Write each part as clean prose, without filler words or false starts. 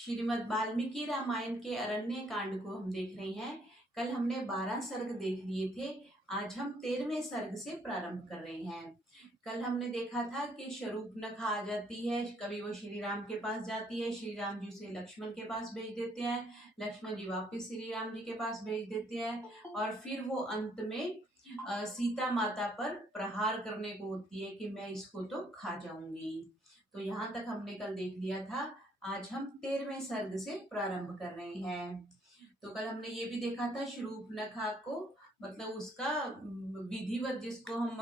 श्रीमद् वाल्मीकि रामायण के अरण्य कांड को हम देख रहे हैं। कल हमने 12 सर्ग देख लिए थे। आज हम 13वें सर्ग से प्रारंभ कर रहे हैं। कल हमने देखा था कि शरूपनखा आ जाती है, कभी वो श्री राम के पास जाती है, श्री राम जी उसे लक्ष्मण के पास भेज देते हैं, लक्ष्मण जी वापस श्री राम जी के पास भेज देते हैं और फिर वो अंत में सीता माता पर प्रहार करने को होती है कि मैं इसको तो खा जाऊंगी। तो यहाँ तक हमने कल देख लिया था। आज हम 13वें सर्ग से प्रारंभ कर रहे हैं। तो कल हमने ये भी देखा था शूर्पणखा को, मतलब उसका विधिवत, जिसको हम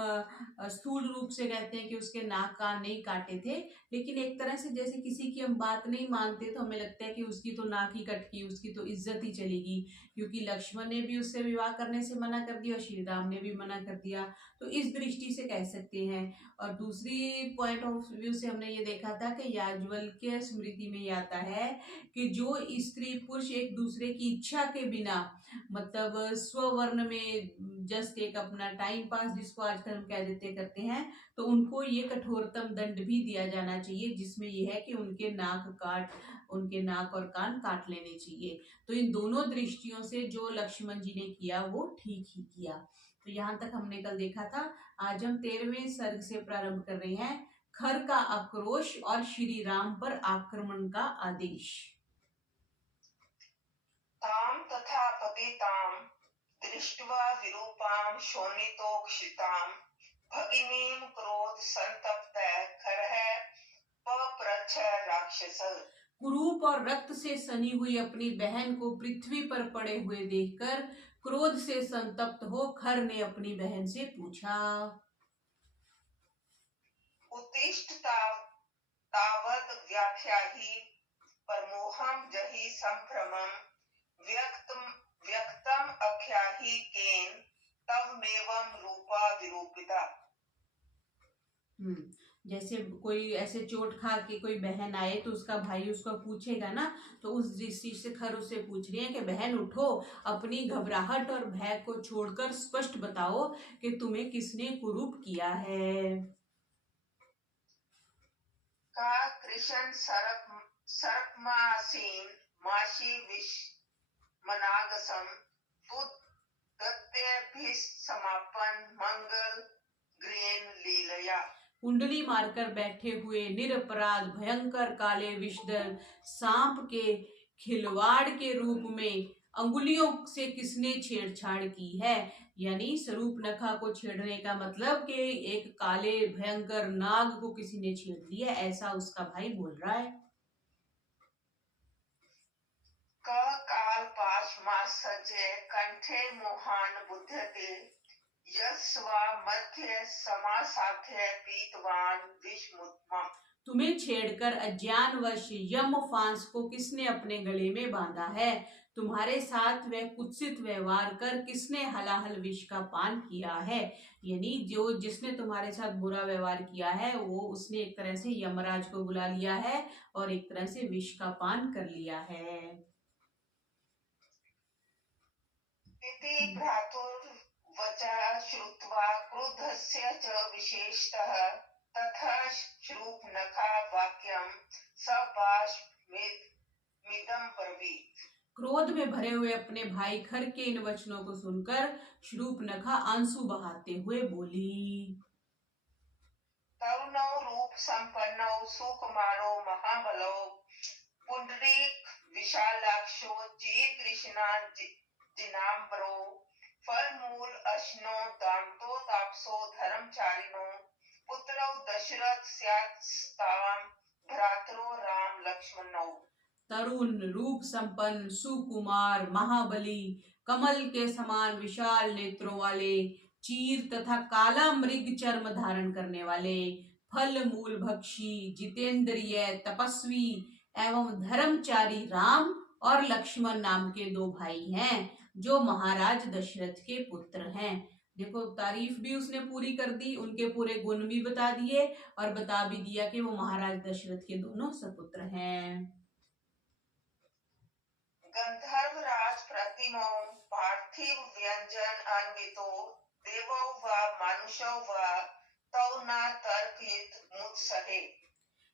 स्थूल रूप से कहते हैं कि उसके नाक कान नहीं काटे थे, लेकिन एक तरह से जैसे किसी की हम बात नहीं मानते तो हमें लगता है कि उसकी तो नाक ही कट गई, उसकी तो इज्जत ही चलेगी, क्योंकि लक्ष्मण ने भी उससे विवाह करने से मना कर दिया और श्री राम ने भी मना कर दिया। तो इस दृष्टि से कह सकते हैं। और दूसरी पॉइंट ऑफ व्यू से हमने ये देखा था कि याज्ञवल्क्य स्मृति में ये आता है कि जो स्त्री पुरुष एक दूसरे की इच्छा के बिना, मतलब स्ववर्ण में जस्ट एक अपना टाइम पास, जिसको आजकल हम कह देते करते हैं, तो उनको ये कठोरतम दंड भी दिया जाना चाहिए, जिसमें यह है कि उनके नाक और कान काट लेने चाहिए। तो इन दोनों दृष्टियों से जो लक्ष्मण जी ने किया वो ठीक ही किया। तो यहाँ तक हमने कल देखा था। आज हम 13वें सर्ग से प्रारंभ कर रहे हैं। खर का आक्रोश और श्री राम पर आक्रमण का आदेश। ताम तथा पतिताम दृष्ट्वा विरूपाम शोणितोक्षिताम भगिनीम क्रोध संतप्त खरः पप्रच्छ राक्षस। कुरूप और रक्त से सनी हुई अपनी बहन को पृथ्वी पर पड़े हुए देखकर क्रोध से संतप्त हो खर ने अपनी बहन से पूछा, उत्तिष्ठ तावत् व्याख्याहि परमोहम जहि संभ्रमं व्यक्तम अख्याहि केन तवमेवं रूपा विरूपिता। जैसे कोई ऐसे चोट खा के कोई बहन आए तो उसका भाई उसको पूछेगा ना, तो उस दृष्टि से खर उससे पूछ रही है कि बहन उठो, अपनी घबराहट और भय को छोड़कर स्पष्ट बताओ कि तुम्हें किसने कुरूप किया है। का कृष्ण सर्पमासीन माशी विष मनागसम समापन मंगल ग्रेन लीलया। कुंडली मारकर बैठे हुए निरपराध भयंकर काले विषधर सांप के खिलवाड़ के रूप में अंगुलियों से किसने छेड़छाड़ की है। यानी शूर्पणखा को छेड़ने का मतलब कि एक काले भयंकर नाग को किसी ने छेड़ लिया, ऐसा उसका भाई बोल रहा है। काल पाशमासजे कंठे मोहान बुध्यते यस्वा मध्य समासाध्य पीतवान विषमुत्तम। तुम्हें छेड़कर अज्ञानवश यम फांस को किसने अपने गले में बांधा है। तुम्हारे साथ वह कुत्सित व्यवहार कर किसने हलाहल विष का पान किया है। यानी जो जिसने तुम्हारे साथ बुरा व्यवहार किया है वो उसने एक तरह से यमराज को बुला लिया है और एक तरह से विष का पान कर लिया है। भ्रातुर्वचः श्रुत्वा क्रुद्धस्य च विशेषतः तथा शूर्पणखा वाक्यं सपाशमिदं ब्रवीत। क्रोध में भरे हुए अपने भाई खर के इन वचनों को सुनकर शूर्पणखा आंसू बहाते हुए बोली, तरुणौ रूप संपन्नौ सुकुमारो महाबलौ पुंडरीक विशालाक्षो कृष्णा जिनाम्बरो फलमूल अश्नो दान्तो तापसो धर्मचारिणो पुत्रौ दशरथ स्यात्स्ताम भ्रातरो राम लक्ष्मणौ। तरुण रूप संपन्न सुकुमार महाबली कमल के समान विशाल नेत्रों वाले चीर तथा काला मृग चर्म धारण करने वाले फल मूल भक्षी जितेंद्रिय तपस्वी एवं धर्मचारी राम और लक्ष्मण नाम के दो भाई हैं जो महाराज दशरथ के पुत्र हैं। देखो, तारीफ भी उसने पूरी कर दी, उनके पूरे गुण भी बता दिए और बता भी दिया कि वो महाराज दशरथ के दोनों सपुत्र हैं। गंधर्वराज प्रतिमो पार्थिव व्यंजन अन्वितो देवौ वा मनुष्यो वा तौ न तर्कयित मुत्सहे।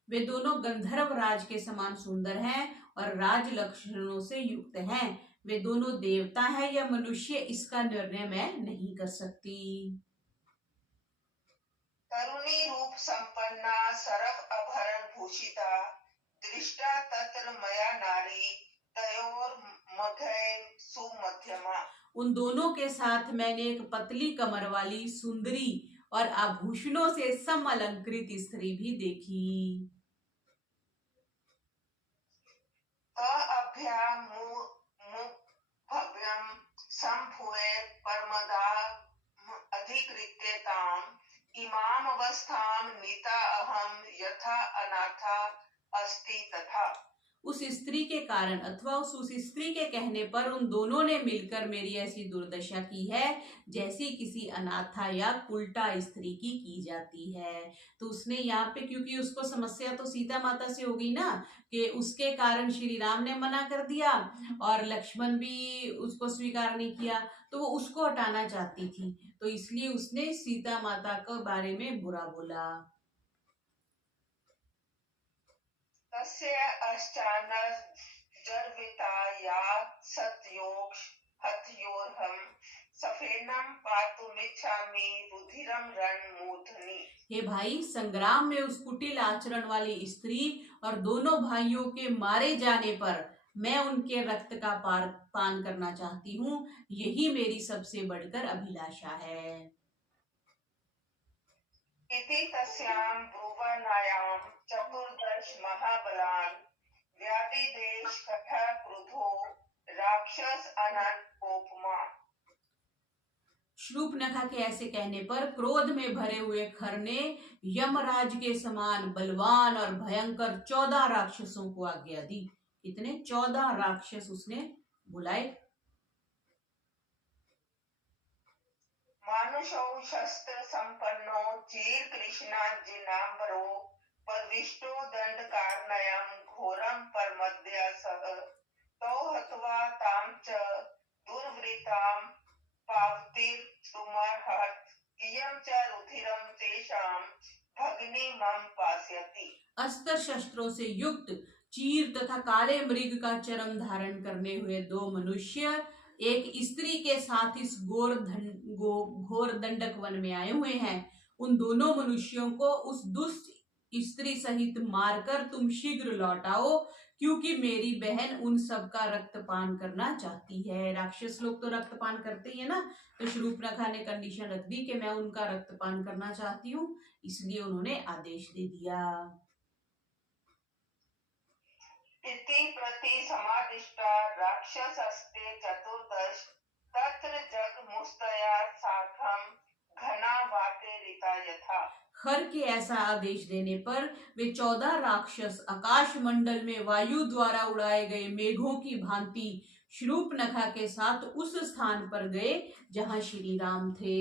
वे दोनों गंधर्व राज के समान सुंदर हैं और राज लक्षणों से युक्त हैं। वे दोनों देवता हैं या मनुष्य, इसका निर्णय मैं नहीं कर सकती। तरुणी रूप संपन्ना सरव आभरण भूषिता दृष्टा तत्र मया नारी तयोर मध्य सुमध्यमा। उन दोनों के साथ मैंने एक पतली कमर वाली सुंदरी और आभूषणों से समअलंकृत स्त्री भी देखी। भव्यम संभुए परमदा अधिकृत्य ताम इमाम अवस्थाम नीता अहम यथा अनाथा अस्ति तथा। उस स्त्री के कारण अथवा उस स्त्री के कहने पर उन दोनों ने मिलकर मेरी ऐसी दुर्दशा की है जैसी किसी अनाथा या उल्टा स्त्री की जाती है। तो उसने यहाँ पे, क्योंकि उसको समस्या तो सीता माता से हो गई ना, कि उसके कारण श्री राम ने मना कर दिया और लक्ष्मण भी उसको स्वीकार नहीं किया, तो वो उसको हटाना चाहती थी, तो इसलिए उसने सीता माता के बारे में बुरा बोला। तस्य अष्टानर्जर्विता या सत्योग हत्योर्हम सफेनम पातुमिच्छामि रुधिरम रणमूर्धनि। हे भाई, संग्राम में उस कुटिल आचरण वाली स्त्री और दोनों भाइयों के मारे जाने पर मैं उनके रक्त का पान करना चाहती हूँ। यही मेरी सबसे बढ़कर अभिलाषा है। इति तस्याम ब्रुवनायाम चतुर्दश महाबलान व्याधिदेश कथा क्रुधो राक्षस अनंतोपमा। शूर्पणखा के ऐसे कहने पर क्रोध में भरे हुए खर ने यमराज के समान बलवान और भयंकर 14 राक्षसों को आज्ञा दी। इतने 14 राक्षस उसने बुलाए। मानुषो शस्त्र संपन्नो चीर कृष्णाजिनांबरो परविष्टो दंड कारण्यम घोरम परमद्य सह तो हत्वा ताम च दुर्वृताम पावतिर तुमहत इयं च रुधिरम तेषाम भग्नि मम पास्यति। अस्त्र शस्त्रों से युक्त चीर तथा काले मृग का चरम धारण करने हुए 2 मनुष्य एक स्त्री के साथ इस घोर दंडक वन में आए हुए हैं। उन दोनों मनुष्यों को उस दुष्ट स्त्री सहित मारकर तुम शीघ्र लौट आओ, क्योंकि मेरी बहन उन सब का रक्तपान करना चाहती है। राक्षस लोग तो रक्तपान करते ही है ना, तो शूर्पणखा ने कंडीशन रख दी कि मैं उनका रक्तपान करना चाहती हूँ, इसलिए उन्होंने आदेश दे दिया। इति प्रति समादिष्टा राक्षसस्ते चतुर्दश तत्र जगमुस्तया साधम घना वातेरिता यथा। खर के ऐसा आदेश देने पर वे 14 राक्षस आकाश मंडल में वायु द्वारा उड़ाए गए मेघों की भांति शूर्पणखा के साथ उस स्थान पर गए जहां श्री राम थे।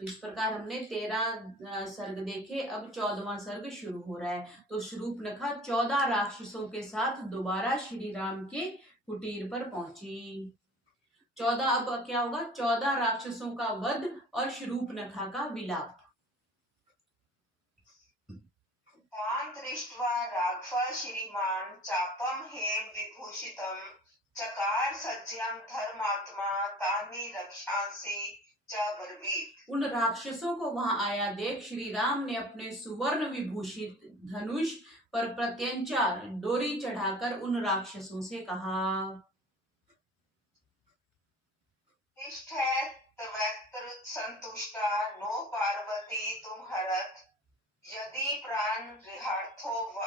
तो इस प्रकार हमने 13 सर्ग देखे। अब 14वां सर्ग शुरू हो रहा है। तो शूर्पणखा 14 राक्षसों के साथ दोबारा श्री राम के कुटीर पर पहुंची। 14 अब क्या होगा? 14 राक्षसों का वध और शूर्पणखा का विलाप। दृष्ट्वा राघव श्रीमान चापम हेम विभूषितम चकार सज्जम धर्मात्मा तानि रक्षांसि च ब्रवीत। उन राक्षसों को वहां आया देख श्री राम ने अपने सुवर्ण विभूषित धनुष पर प्रत्यंचा डोरी चढ़ाकर उन राक्षसों से कहा, संतुष्टा नो पार्वती तुम हरत यदि प्राण रिहार्थो व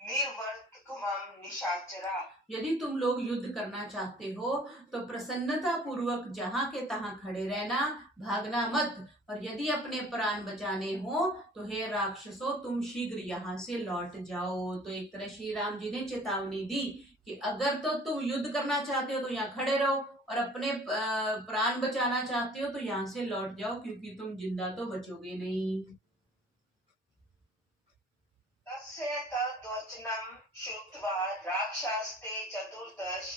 निर्वर्तकवम निशाचरा। यदि तुम लोग युद्ध करना चाहते हो तो प्रसन्नता पूर्वक जहां के तहां खड़े रहना, भागना मत। और यदि अपने प्राण बचाने हो तो हे राक्षसों, तुम शीघ्र यहाँ से लौट जाओ। तो एक तरह श्री राम जी ने चेतावनी दी कि अगर तो तुम युद्ध करना चाहते हो तो यहाँ खड़े रहो, और अपने प्राण बचाना चाहते हो तो यहाँ से लौट जाओ, क्योंकि तुम जिंदा तो बचोगे नहीं। तद्वचनम श्रुत्वा राक्षास्ते चतुर्दश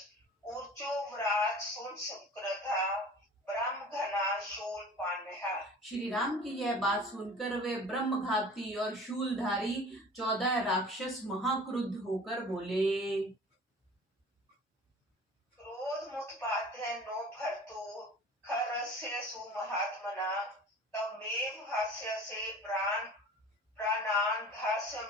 ऊर्जोव्रात सुनसुकृता ब्रह्म धना शूल पान्या। श्री राम की यह बात सुनकर वे ब्रह्मघाती और शूलधारी 14 राक्षस महाक्रुद्ध होकर बोले, क्रोध मुत्पाद्य नो भर्तु खरस्य सुमहात्मना तमेव हास्यसे प्राणान धास्यम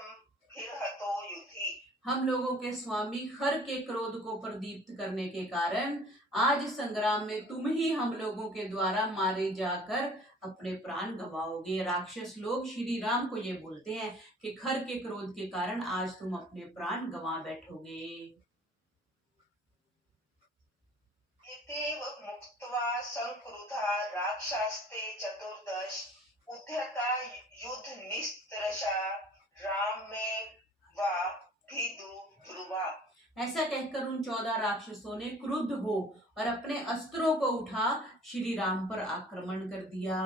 फिर हतो युधि। हम लोगों के स्वामी खर के क्रोध को प्रदीप्त करने के कारण आज संग्राम में तुम ही हम लोगों के द्वारा मारे जाकर अपने प्राण गवाओगे। राक्षस लोग श्री राम को ये बोलते हैं कि खर के क्रोध के कारण आज तुम अपने प्राण गवा बैठोगे। इत्येव मुक्त्वा संक्रुधा राक्षास्ते चतुर्दश उद्यता युद्ध निस्तरशा राम में वा ध्रुवा। ऐसा कहकर उन 14 राक्षसों ने क्रुद्ध हो और अपने अस्त्रों को उठा श्री राम पर आक्रमण कर दिया।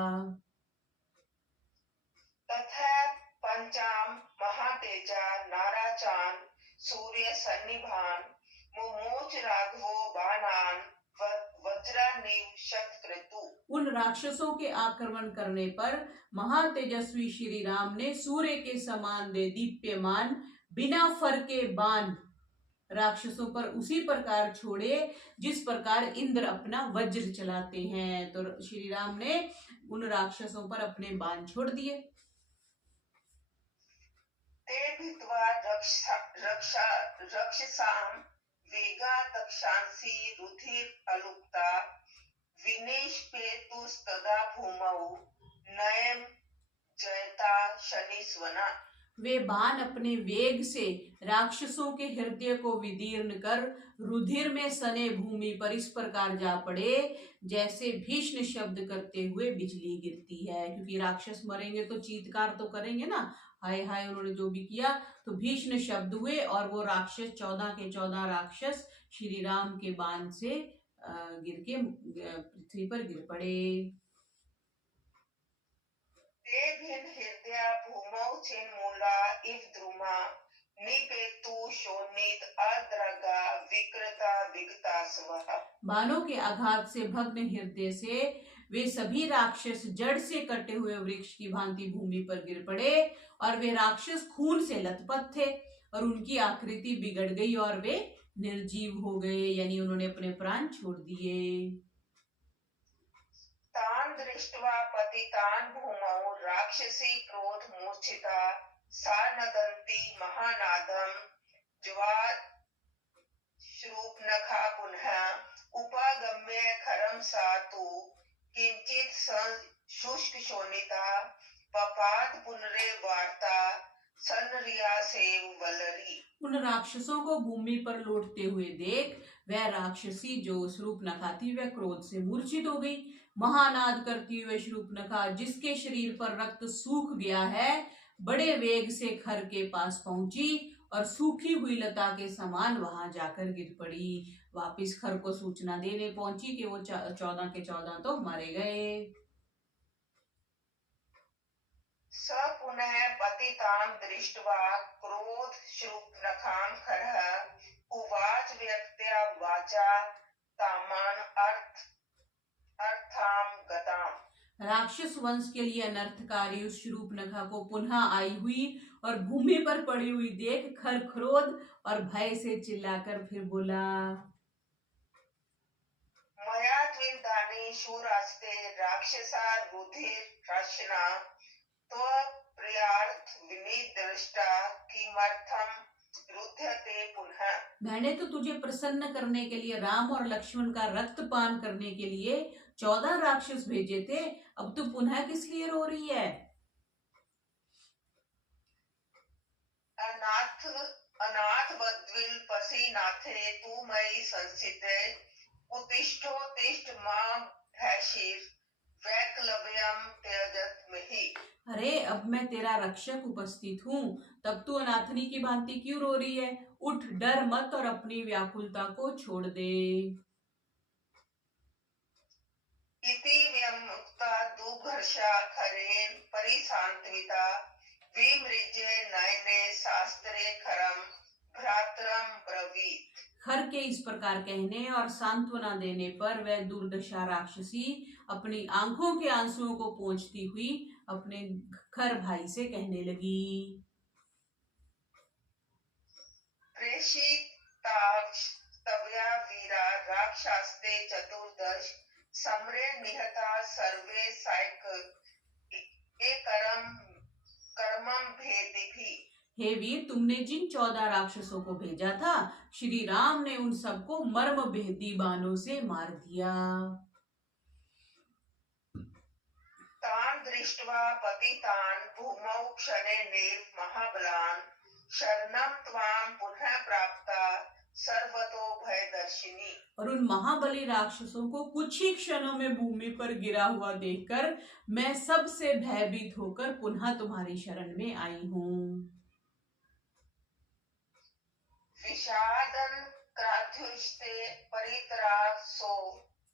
तथा पंचाम महातेजा नाराचान सूर्य सन्निभान मुमोच राघवो बाणान वज्रानिव शतक्रतु। उन राक्षसों के आक्रमण करने पर महातेजस्वी श्री राम ने सूर्य के समान दे दीप्यमान बिना फर के बाण राक्षसों पर उसी प्रकार छोड़े जिस प्रकार इंद्र अपना वज्र चलाते हैं। तो श्री राम ने उन राक्षसों पर अपने बाण छोड़ दिए। ते भित्वा रक्षसाम वेगा दक्षांसी रुधिर अलुप्ता विनिष्पेतुस्तदा भूमौ नयम जयता शनिस्वना। वे बाण अपने वेग से राक्षसों के हृदय को विदीर्ण कर रुधिर में सने भूमि पर इस प्रकार जा पड़े जैसे भीषण शब्द करते हुए बिजली गिरती है। क्योंकि राक्षस मरेंगे तो चीत्कार तो करेंगे ना, हाय हाय उन्होंने जो भी किया, तो भीषण शब्द हुए और वो राक्षस 14 के 14 राक्षस श्री राम के बाण से गिर के पृथ्वी पर गिर पड़े। हृदय भूमौ छिन्मूला इव द्रुमा निपेतु शोणित अद्रगा विकृता विगता स्वः। बाणों के आघात से भग्न हृदय से वे सभी राक्षस जड़ से कटे हुए वृक्ष की भांति भूमि पर गिर पड़े और वे राक्षस खून से लथपथ थे और उनकी आकृति बिगड़ गई और वे निर्जीव हो गए, यानी उन्होंने अपने प्राण छोड़ दिए। तान दृष्ट्वा पतितान भूमौ राक्षसी क्रोध मूर्छिता सा नदन्ती महानादम ज्वार श्रूपनखा पुनः उपागम्य खरम सातु किंचित शुष्क शोणिता पपात पुनरे वार्ता सनरिया सेव वलरी। उन राक्षसों को भूमि पर लौटते हुए देख वह राक्षसी जो शूर्पणखा थी वह क्रोध से मूर्छित हो गई। महानाद करती हुए शूर्पणखा जिसके शरीर पर रक्त सूख गया है बड़े वेग से खर के पास पहुंची और सूखी हुई लता के समान वहां जाकर गिर पड़ी। वापिस खर को सूचना देने पहुंची कि वो 14 के 14 तो मारे गए। स पुनः पतितां दृष्ट्वा क्रोध शूर्पणखां खरः उवाच व्यक्त्या वाचा तामान अर्थां गताम्। राक्षस वंश के लिए अनर्थकारी उस शूर्पणखा को पुनः आई हुई और भूमि पर पड़ी हुई देख खर क्रोध और भय से चिल्लाकर फिर बोला, मया त्विन्तानि शूरास्ते राक्षसा रुधिर रशना त्वप्रियार्थ विनिर्दिष्टा किमर्थं रुध्यते पुनः। मैंने तो तुझे प्रसन्न करने के लिए राम और लक्ष्मण का रक्तपान करने के लिए 14 राक्षस भेजे थे, अब तू पुनः किस लिए रो रही है? अनाथ वद्विल पसीनाथे तू मयि संस्थिते उत्तिष्ठोत्तिष्ठ मां भैषीर वैक्लव्यम त्यजत महि। अरे अब मैं तेरा रक्षक उपस्थित हूँ, तब तू अनाथनी की भांति क्यों रो रही है? उठ, डर मत और अपनी व्याकुलता को छोड़ दे। इति व्यमुक्ता दुघर्षा खरेन परिशांतविता विमृज्य नयने शास्त्रे खरम भ्रातरम ब्रवीत। खर के इस प्रकार कहने और सांत्वना देने पर वह दुर्दशा राक्षसी अपनी आंखों के आंसुओं को पोंछती हुई अपने खर भाई से कहने लगी। प्रेषितास्तवया वीरा राक्षास्ते चतुर्दश समरे निहता सर्वे साइक कर्मम भेदिभि। हे वीर, तुमने जिन 14 राक्षसों को भेजा था, श्री राम ने उन सबको मर्म भेदी बाणों से मार दिया। तान दृष्ट्वा पतितान भूमौ क्षणेनैव महाबलान शरणं त्वां पुनः प्राप्ता सर्वतो भयदर्शिनी। और उन महाबली राक्षसों को कुछ ही क्षणों में भूमि पर गिरा हुआ देखकर मैं सबसे भयभीत होकर पुनः तुम्हारी शरण में आई हूँ। विषादन क्राध्युस्ते परित्रासो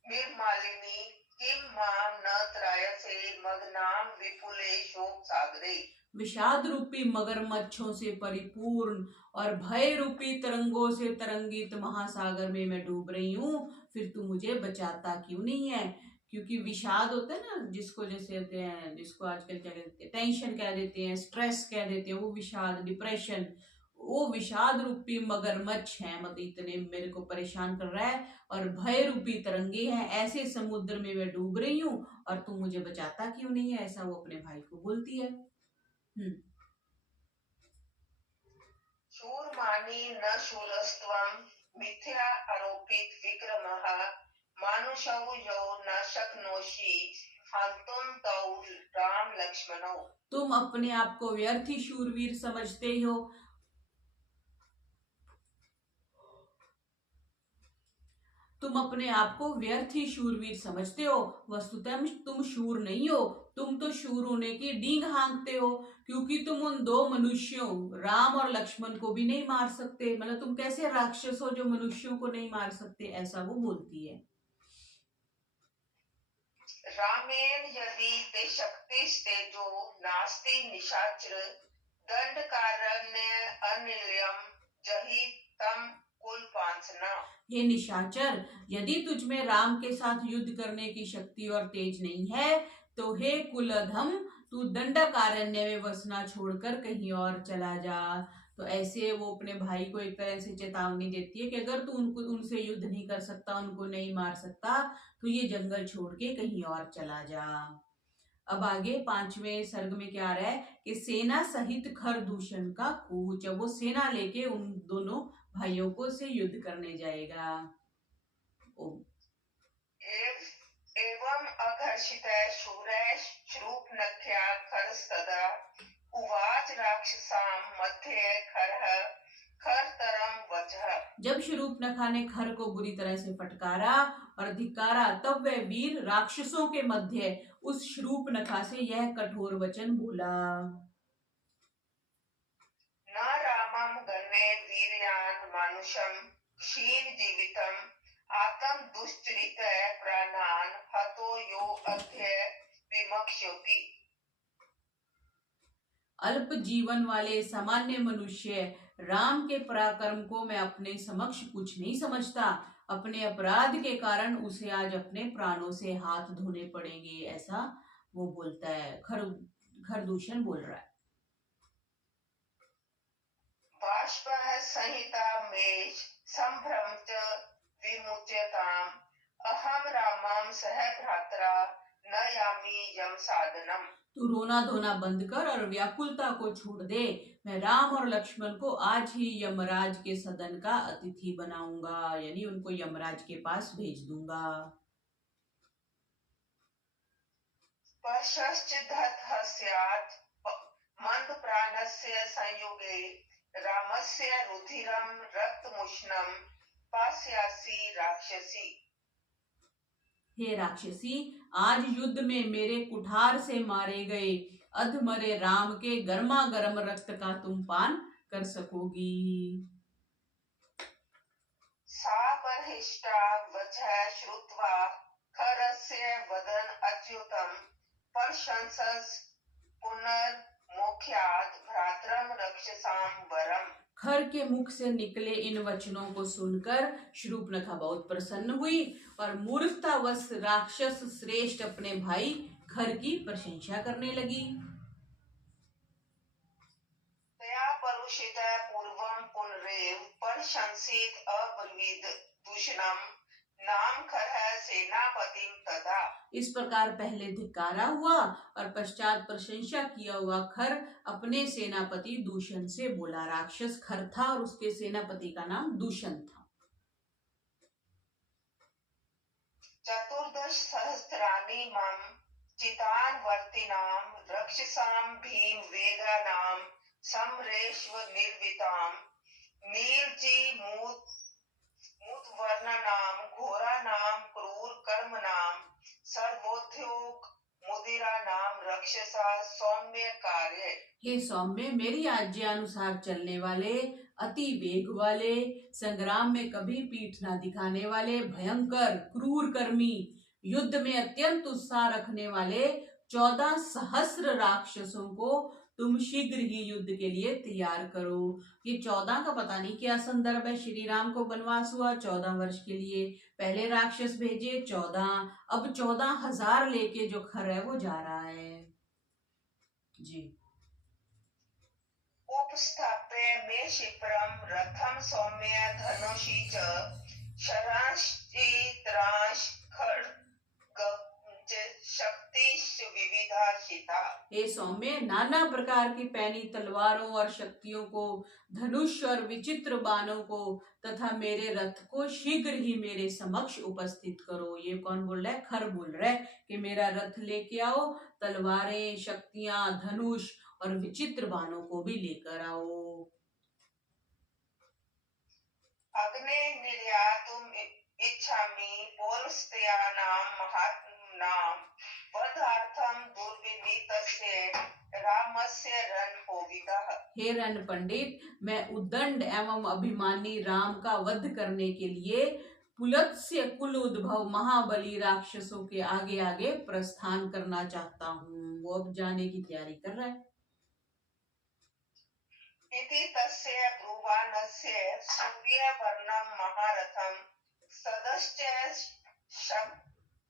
निर्मालिनी किम मां न त्रायसे मग्नाम विपुले शोक सागरे। विषाद रूपी मगरमच्छों से परिपूर्ण और भय रूपी तरंगों से तरंगित महासागर में मैं डूब रही हूँ, फिर तू मुझे बचाता क्यों नहीं है? क्योंकि विषाद होता है ना, जिसको जैसे होते हैं, जिसको आजकल क्या कहते हैं, टेंशन कह देते हैं, स्ट्रेस कह देते हैं, वो विषाद, डिप्रेशन, वो विषाद रूपी मगरमच्छ है, मतलब इतने मेरे को परेशान कर रहा है, और भय रूपी तरंगे हैं, ऐसे समुद्र में मैं डूब रही हूँ और तू मुझे बचाता क्यों नहीं है? ऐसा वो अपने भाई को बोलती है। शूरमानी न शूरस्त्वं मिथ्या आरोपित विक्रमः मानुषौ यो न शक्नोषि हन्तुं तौ राम लक्ष्मणौ। तुम अपने आप को व्यर्थ ही शूरवीर समझते हो। तुम अपने आप को व्यर्थ ही शूरवीर समझते हो, वस्तुतः तुम शूर नहीं हो, तुम तो शूर होने की डींग हाँकते हो, क्योंकि तुम उन दो मनुष्यों राम और लक्ष्मण को भी नहीं मार सकते। मतलब तुम कैसे राक्षस हो जो मनुष्यों को नहीं मार सकते, ऐसा वो बोलती है। रामेण यदि ते शक्तिस्तेजो नास्ति निशाचर दंडकारण्य अनिलयम जहि तम कुलपांसना। ये निशाचर, यदि तुझ में राम के साथ युद्ध करने की शक्ति और तेज नहीं है, तो हे कुलधम, तू दंडकारण्य में बसना छोड़कर कहीं और चला जा। तो ऐसे वो अपने भाई को एक तरह से चेतावनी देती है कि अगर तू उनसे युद्ध नहीं कर सकता, उनको नहीं मार सकता, तो ये जंगल छोड़ के कहीं और चला जा। अब आगे 5वें सर्ग में क्या आ रहा है कि सेना सहित खरदूषण का कूच, वो सेना लेके उन दोनों भाइयों को से युद्ध करने जाएगा। एवं अघर्षित शूरैः शूर्पणख्या खरस्तदा उवाच राक्षसां मध्ये खरः खरतरं वचः। जब शूर्पणखा ने खर को बुरी तरह से फटकारा और धिक्कारा, तब वह वीर राक्षसों के मध्य उस शूर्पणखा से यह कठोर वचन बोला। न रामं गन्ने वीर्यान् मानुषं क्षीण जीवितम् आत्म दुश्चरित प्राणान् हतो यो अद्य विमक्ष्योति। अल्प जीवन वाले सामान्य मनुष्य राम के पराक्रम को मैं अपने समक्ष कुछ नहीं समझता, अपने अपराध के कारण उसे आज अपने प्राणों से हाथ धोने पड़ेंगे, ऐसा वो बोलता है। खरदूषण बोल रहा है। बाष्प संहिता में संभ्रमच विमुच्यताम् अहम रामं सह भ्रात्रा न यामि यम साधनम। तू रोना धोना बंद कर और व्याकुलता को छोड़ दे, मैं राम और लक्ष्मण को आज ही यमराज के सदन का अतिथि बनाऊंगा, यानी उनको यमराज के पास भेज दूंगा। पश्चाद् स्यात् मंद प्राणस्य संयुगे रामस्य रुधिरं रक्तमुष्णं पास्यासि राक्षसी। हे राक्षसी, आज युद्ध में मेरे कुठार से मारे गए अधमरे राम के गर्मा गर्म रक्त का तुम पान कर सकोगी। सा परहिष्टा वचः श्रुत्वा खरस्य वदन अच्युतम् प्रशंसस् मुख्यात् भ्रातरम रक्षसाम वरम। खर के मुख से निकले इन वचनों को सुनकर शूर्पणखा बहुत प्रसन्न हुई और मूर्खतावश राक्षस श्रेष्ठ अपने भाई खर की प्रशंसा करने लगी। तया परुषित पूर्वम पुनरेव प्रशंसित अब्रवीद दूषणम नाम खरः सेनापतिम तथा। इस प्रकार पहले धिक्कारा हुआ और पश्चात प्रशंसा किया हुआ खर अपने सेनापति दूषण से बोला। राक्षस खर था और उसके सेनापति का नाम दूषण था। चतुर्दश सहस्राणि मम चितान वर्तिनाम रक्षसाम भीम वेगानाम समरेश्व निर्विताम नीलजी मूत वर्णनाम घोरानाम क्रूर कर्मनाम सर्वोद्योग मुदिरा नाम रक्षसा सौम्य कार्य। हे सौम्य, मेरी आज्ञा अनुसार चलने वाले, अति वेग वाले, संग्राम में कभी पीठ न दिखाने वाले, भयंकर क्रूर कर्मी, युद्ध में अत्यंत उत्साह रखने वाले 14 सहस्र राक्षसों को तुम शीघ्र ही युद्ध के लिए तैयार करो। ये 14 का पता नहीं क्या संदर्भ है। श्री राम को वनवास हुआ 14 वर्ष के लिए, पहले राक्षस भेजे 14, अब 14,000 लेके जो खर है वो जा रहा है जी। उपस्थाप्य मे क्षिप्रम रथम सौम्य धनुषी च शरांशि त्रांश खड्ग शक्ति विविधाशिता। हे सौम्य, नाना प्रकार की पैनी तलवारों और शक्तियों को, धनुष और विचित्र बाणों को तथा मेरे रथ को शीघ्र ही मेरे समक्ष उपस्थित करो। ये कौन बोल रहा है? खर बोल रहा है कि मेरा रथ लेके आओ, तलवारें, शक्तियां, धनुष और विचित्र बाणों को भी लेकर आओ। अग्ने निर्यातुम इच्छामि पौलस्त्यानाम महात्मनाम वधार्थम दुर्विनीतस्य रामस्य रणकोविदः। हे रण पंडित, मैं उद्दंड एवं अभिमानी राम का वध करने के लिए पुलत्स्य कुल उद्भव महाबली राक्षसों के आगे आगे प्रस्थान करना चाहता हूँ। वो अब जाने की तैयारी कर रहा है। इति तस्य ब्रुवानस्य सूर्यवर्णं महारथं सदस्य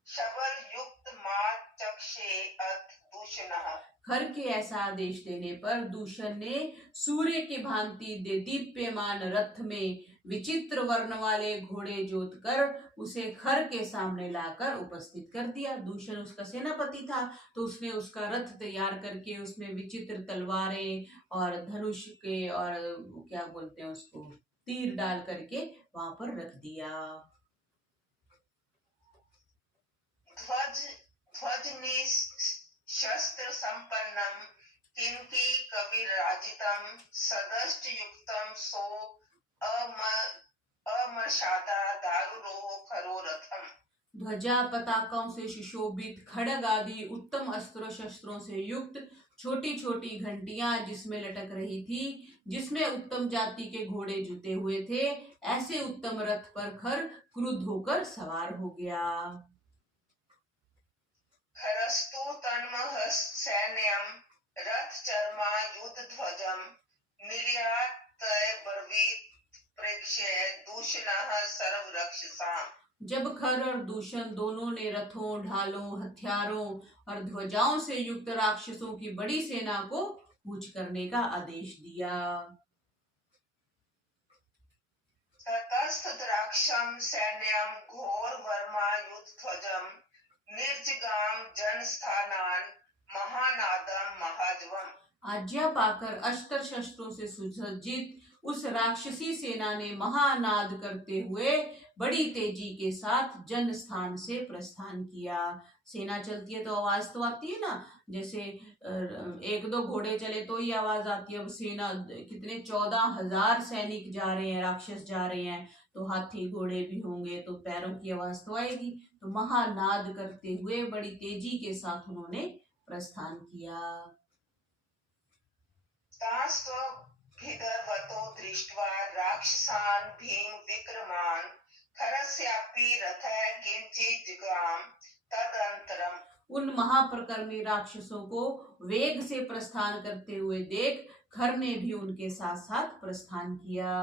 शबल युक्त माचक्षे अथ दूषणः। खर के ऐसा आदेश देने पर दूषण ने सूर्य की भांति दीप्यमान रथ में विचित्र वर्ण वाले घोड़े जोतकर उसे खर के सामने लाकर उपस्थित कर दिया। दूषण उसका सेनापति था, तो उसने उसका रथ तैयार करके उसमें विचित्र तलवारें और धनुष के और क्या बोलते हैं उसको, तीर डाल करके वहां पर रख दिया। ध्वजनि शस्त्र संपन्नम किंकी कविराजितम सदस्य युक्तम सो अमर्षादा दारुरोह खरो रथम। ध्वजा पताकों से सुशोभित, खड़ग आदि उत्तम अस्त्र शस्त्रों से युक्त, छोटी छोटी घंटियां जिसमें लटक रही थी, जिसमें उत्तम जाति के घोड़े जुते हुए थे, ऐसे उत्तम रथ पर खर क्रुद्ध होकर सवार हो गया। खरस्तु तन्मह सैन्यम रथ चर्मा युद्ध ध्वजम निर्यात ब्रवीत प्रेक्ष्य दूषणः सर्व रक्षसाम। जब खर और दूषण दोनों ने रथों, ढालों, हथियारों और ध्वजाओं से युक्त राक्षसों की बड़ी सेना को कूच करने का आदेश दिया। ततस्त द्राक्षम सैन्यम घोर वर्मा युद्ध ध्वजम निर्जगाम जनस्थानान महानादम महाजवम। आज्ञा पाकर अस्त्र शस्त्रों से सुसज्जित उस राक्षसी सेना ने महानाद करते हुए बड़ी तेजी के साथ जन स्थान से प्रस्थान किया। सेना चलती है तो आवाज तो आती है ना, जैसे एक दो घोड़े चले तो ही आवाज आती है। अब सेना कितने 14,000 सैनिक जा रहे हैं, राक्षस जा रहे हैं, तो हाथी घोड़े भी होंगे तो पैरों की आवाज तो आएगी। तो महानाद करते हुए बड़ी तेजी के साथ उन्होंने प्रस्थान किया। तास्त्वभिदर्वतो दृष्ट्वा राक्षसान् भीम विक्रमान् खरस्यापि रथः किंचित् जगाम तदंतरम। उन महाप्रकर्मी राक्षसों को वेग से प्रस्थान करते हुए देख खर ने भी उनके साथ साथ प्रस्थान किया।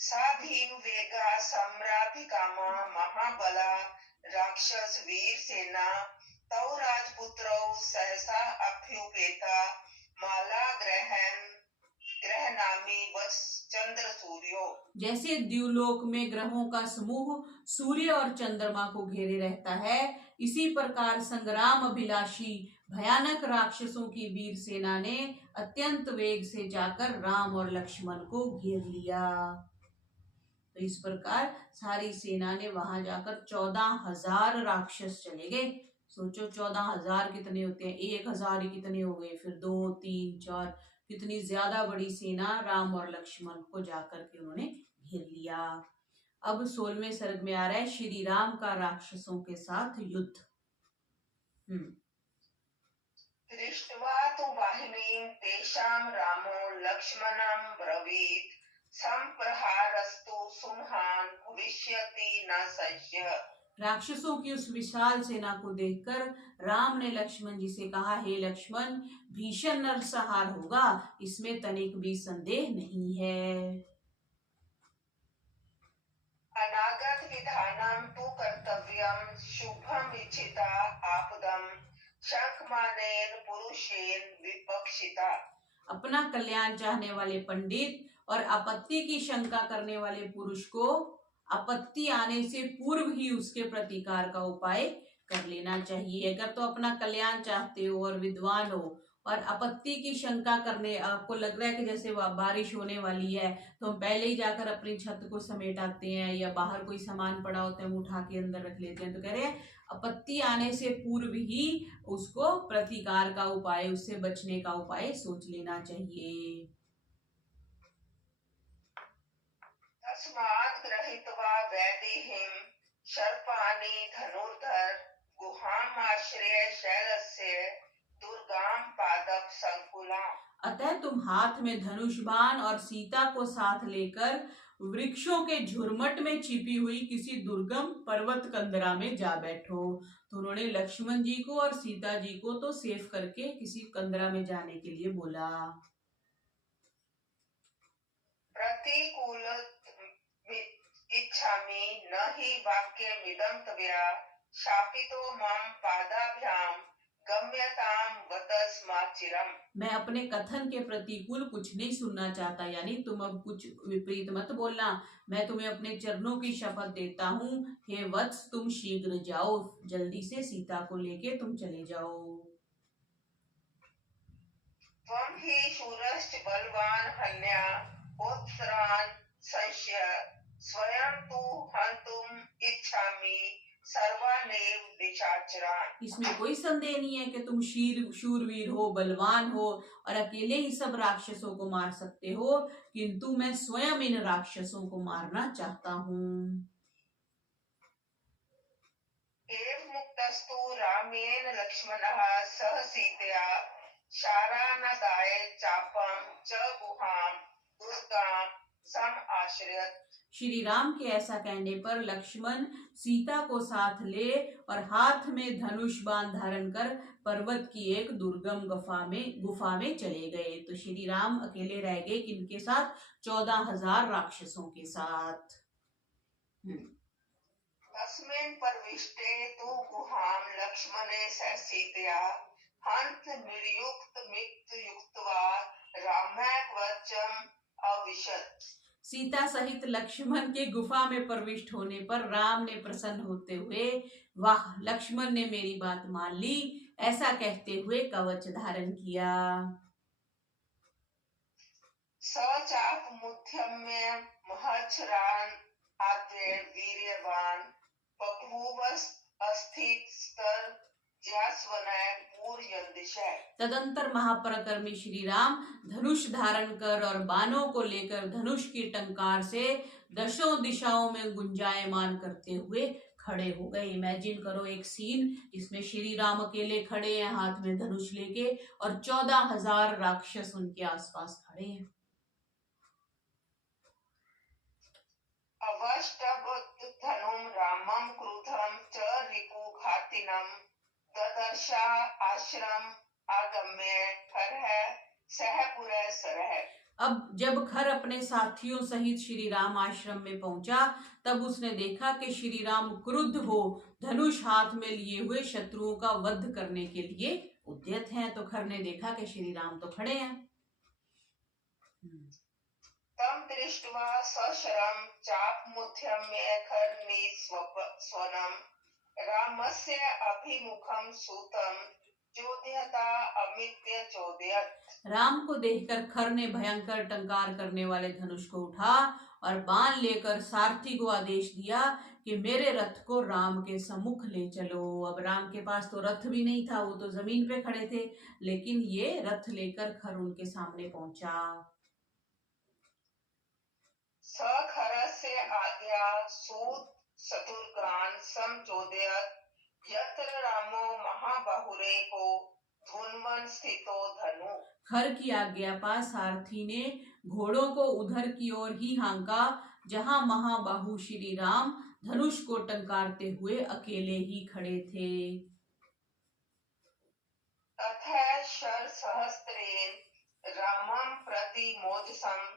सा भीम वेगा सम्राभिकामा महाबला राक्षस वीर सेना तौ राजपुत्रौ सहसा अभ्युपेता माला ग्रहणामी वत्स चंद्र सूर्यो। जैसे द्युलोक में ग्रहों का समूह सूर्य और चंद्रमा को घेरे रहता है, इसी प्रकार संग्राम अभिलाषी भयानक राक्षसों की वीर सेना ने अत्यंत वेग से जाकर राम और लक्ष्मण को घेर लिया। तो इस प्रकार सारी सेना ने वहां जाकर 14,000 राक्षस चले गए। सोचो 14,000 कितने होते हैं, 1,000 ही कितने हो गए, फिर 2, 3, 4, कितनी ज्यादा बड़ी सेना राम और लक्ष्मण को जाकर के उन्होंने घेर लिया। अब 16वें सर्ग में आ रहा है श्री राम का राक्षसों के साथ युद्ध। दृष्ट्वा तु वाहिनीं तेषां रामो लक्ष्मणं ब्रवीत् संप्रहारस्तु सुमहान भविष्यति न संशय। राक्षसों की उस विशाल सेना को देखकर राम ने लक्ष्मण जी से कहा, हे लक्ष्मण, भीषण नरसंहार होगा, इसमें तनिक भी संदेह नहीं है। अनागत विधानम तु कर्तव्यम शुभम इच्छिता आपदम शंखमानेन पुरुषेन विपक्षिता। अपना कल्याण चाहने वाले पंडित और आपत्ति की शंका करने वाले पुरुष को आपत्ति आने से पूर्व ही उसके प्रतिकार का उपाय कर लेना चाहिए। अगर तो अपना कल्याण चाहते हो और विद्वान हो और आपत्ति की शंका करने, आपको लग रहा है कि जैसे बारिश होने वाली है, तो हम पहले ही जाकर अपनी छत को समेट आते हैं, या बाहर कोई सामान पड़ा होता है हम उठा के अंदर रख लेते हैं। तो कह रहे हैं आपत्ति आने से पूर्व ही उसको प्रतिकार का उपाय, उससे बचने का उपाय सोच लेना चाहिए। तस्मात् गृहीत्वा वैदेहीं सर्पाणि धनुर्धर गुहामाश्रय शैलस्य दुर्गां पादप संकुला। अतः तुम हाथ में धनुष बाण और सीता को साथ लेकर वृक्षों के झुरमट में छिपी हुई किसी दुर्गम पर्वत कंदरा में जा बैठो। तो उन्होंने लक्ष्मण जी को और सीता जी को तो सेफ करके किसी कंदरा में जाने के लिए बोला। प्रतिकूल इच्छामि न हि वाक्यमिदं तवया शापितो मम पादाभ्यां गम्यतां वतस्माच्चिरम्। मैं अपने कथन के प्रतिकूल कुछ नहीं सुनना चाहता, यानी तुम अब कुछ विपरीत मत बोलना। मैं तुम्हें अपने चरणों की शपथ देता हूँ, हे वत्स, तुम शीघ्र जाओ, जल्दी से सीता को लेके तुम चले जाओ। त्वं हि शूरश्च बलवान् हन्या पुत्रान् संश्य स्वयं तु हन्तुम् इच्छामि सर्वानेव निशाचरान्। इसमें कोई संदेह नहीं है कि तुम शूरवीर हो, बलवान हो और अकेले ही सब राक्षसों को मार सकते हो, किंतु मैं स्वयं इन राक्षसों को मारना चाहता हूँ। एवं मुक्तस्तु रामेण लक्ष्मणः सह सीतया शारानदाय चापम च गुहां दुर्गां समाश्रयत्। श्री राम के ऐसा कहने पर लक्ष्मण सीता को साथ ले और हाथ में धनुष बाण धारण कर पर्वत की एक दुर्गम गुफा में चले गए। तो श्री राम अकेले रह गए, किनके साथ? 14,000 राक्षसों के साथ। तस्मिन् प्रविष्टे तु गुहां लक्ष्मणे सह सीतया हंत निर्युक्त मिक्त युक्त्वा रामैकवचम् अविशत्। सीता सहित लक्ष्मण के गुफा में प्रविष्ट होने पर राम ने प्रसन्न होते हुए, वाह, लक्ष्मण ने मेरी बात मान ली, ऐसा कहते हुए कवच धारण किया। स चापमुद्यम्य महच्छरान् आद्य वीर्यवान् बभूव अस्थितस्तर तदंतर महापराक्रमी श्री राम धनुष धारण कर और बाणों को लेकर धनुष की टंकार से दशों दिशाओं में गुंजायमान करते हुए खड़े हो गए। इमेजिन करो एक सीन जिसमें श्री राम अकेले खड़े हैं हाथ में धनुष लेके और 14,000 राक्षस उनके आसपास खड़े हैं। अवष्टवत् धनुम रामम क्रुधम च रिपु ज्ञातिनम ददर्शा आश्रम आगम्य खरह सह पुरः सरह। अब जब खर अपने साथियों सहित श्री राम आश्रम में पहुंचा, तब उसने देखा कि श्री राम क्रुद्ध हो धनुष हाथ में लिए हुए शत्रुओं का वध करने के लिए उद्यत हैं। तो खर ने देखा कि श्री राम तो खड़े हैं। तम दृष्ट्वा सशरम चापमुद्यम्य खरनिस्वनम रामस्य अभिमुखम सूतम चोदयता अमित्य चोदयत। राम को देखकर खर ने भयंकर टंकार करने वाले धनुष को उठा और बाण लेकर सारथी को आदेश दिया कि मेरे रथ को राम के सम्मुख ले चलो। अब राम के पास तो रथ भी नहीं था, वो तो जमीन पे खड़े थे, लेकिन ये रथ लेकर खर उनके सामने पहुंचा। सखरस्य आज्ञा सूत शत्रुघ्नान् समचोदयत् यत्र रामो महाबाहुरे को धुन्वन स्थितो धनु। खर की आज्ञा पा सारथी ने घोड़ों को उधर की ओर ही हांका जहां महाबाहु श्री राम धनुष को टंकारते हुए अकेले ही खड़े थे। अथ शर सहस्त्रेण रामं प्रति मोजसं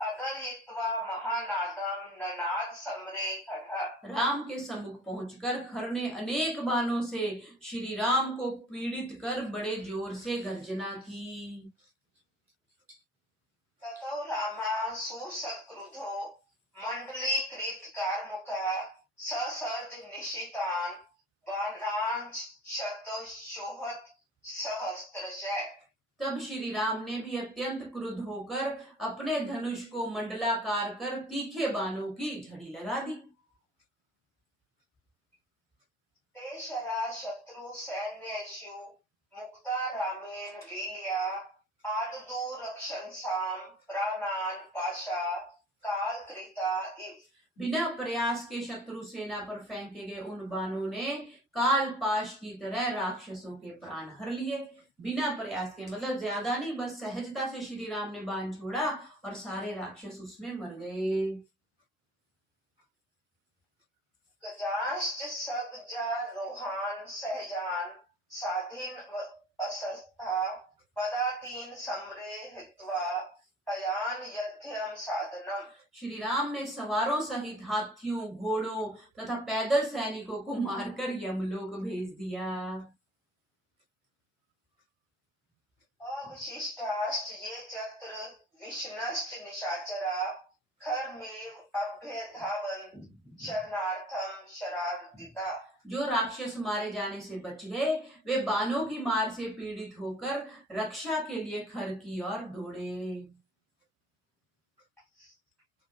अदर्यित्वा महानादम ननाद समरे खड्ग। राम के सम्मुख पहुंचकर खर ने अनेक बाणों से श्री राम को पीड़ित कर बड़े जोर से गर्जना की। ततो रामा सुसक्रुधो मंडलीकृत कारमुखः ससर्ज निशितान् बाणांच शतशोहत सहस्त्रशः। तब श्री राम ने भी अत्यंत क्रुद्ध होकर अपने धनुष को मंडलाकार कर तीखे बाणों की झड़ी लगा दी। तेषरा शत्रु सैन्येषु मुक्ता रामेण वील्या आददु रक्षंसाम प्राणान पाशा काल कृता इव। बिना प्रयास के शत्रु सेना पर फेंके गए उन बाणों ने काल पाश की तरह राक्षसों के प्राण हर लिए। बिना प्रयास के मतलब ज्यादा नहीं, बस सहजता से श्री राम ने बाण छोड़ा और सारे राक्षस उसमें मर गए। गजाश्च सगजा रोहान सहजान साधिन असस्था पदातीन समरे हित्वा अयान यध्यम साधनम। श्री राम ने सवारों सहित हाथियों, घोड़ों तथा पैदल सैनिकों को मारकर यमलोक भेज दिया। अवशिष्टाश्च ये चत्र विष्णश्च निशाचरा खरमेव अभ्यधावन् शरणार्थम शरार्दिता। जो राक्षस मारे जाने से बच गए वे बाणों की मार से पीड़ित होकर रक्षा के लिए खर की ओर दौड़े।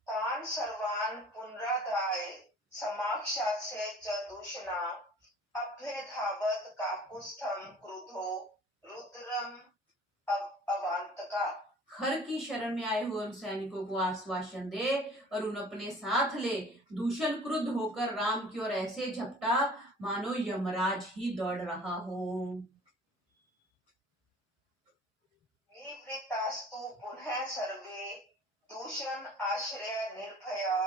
तान सर्वान पुनरादाय समाक्षास्य च दूषणा अभ्यधावत काकुस्थम क्रुधो रुद्रम अवांतका। खर की शरण में आए हुए उन सैनिकों को आश्वासन दे और उन अपने साथ ले। दूषण क्रुद्ध होकर राम की ओर ऐसे झपटा मानो यमराज ही दौड़ रहा हो। निवृत्तास्तु पुनः सर्वे दूषण आश्रय निर्भया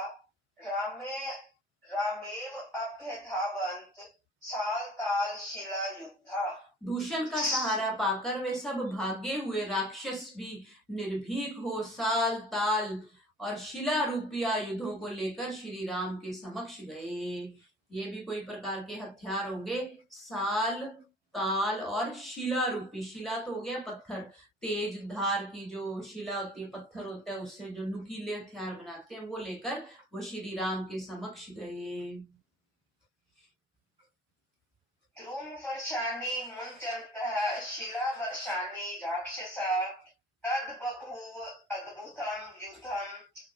रामेव अभ्यधावन्त साल ताल शिला युद्धा। दूषण का सहारा पाकर वे सब भागे हुए राक्षस भी निर्भीक हो साल, ताल और शिला रूपी आयुधों को लेकर श्री राम के समक्ष गए। ये भी कोई प्रकार के हथियार होंगे, साल, ताल और शिला रूपी। शिला तो हो गया पत्थर, तेज धार की जो शिला होती है, पत्थर होता है, उससे जो नुकीले हथियार बनाते हैं वो लेकर वो श्री राम के समक्ष गए। ध्रुम वर्षाणि मुञ्चन्तः शिला वर्षाणि राक्षसा तद बभूव अद्भुतम युद्धम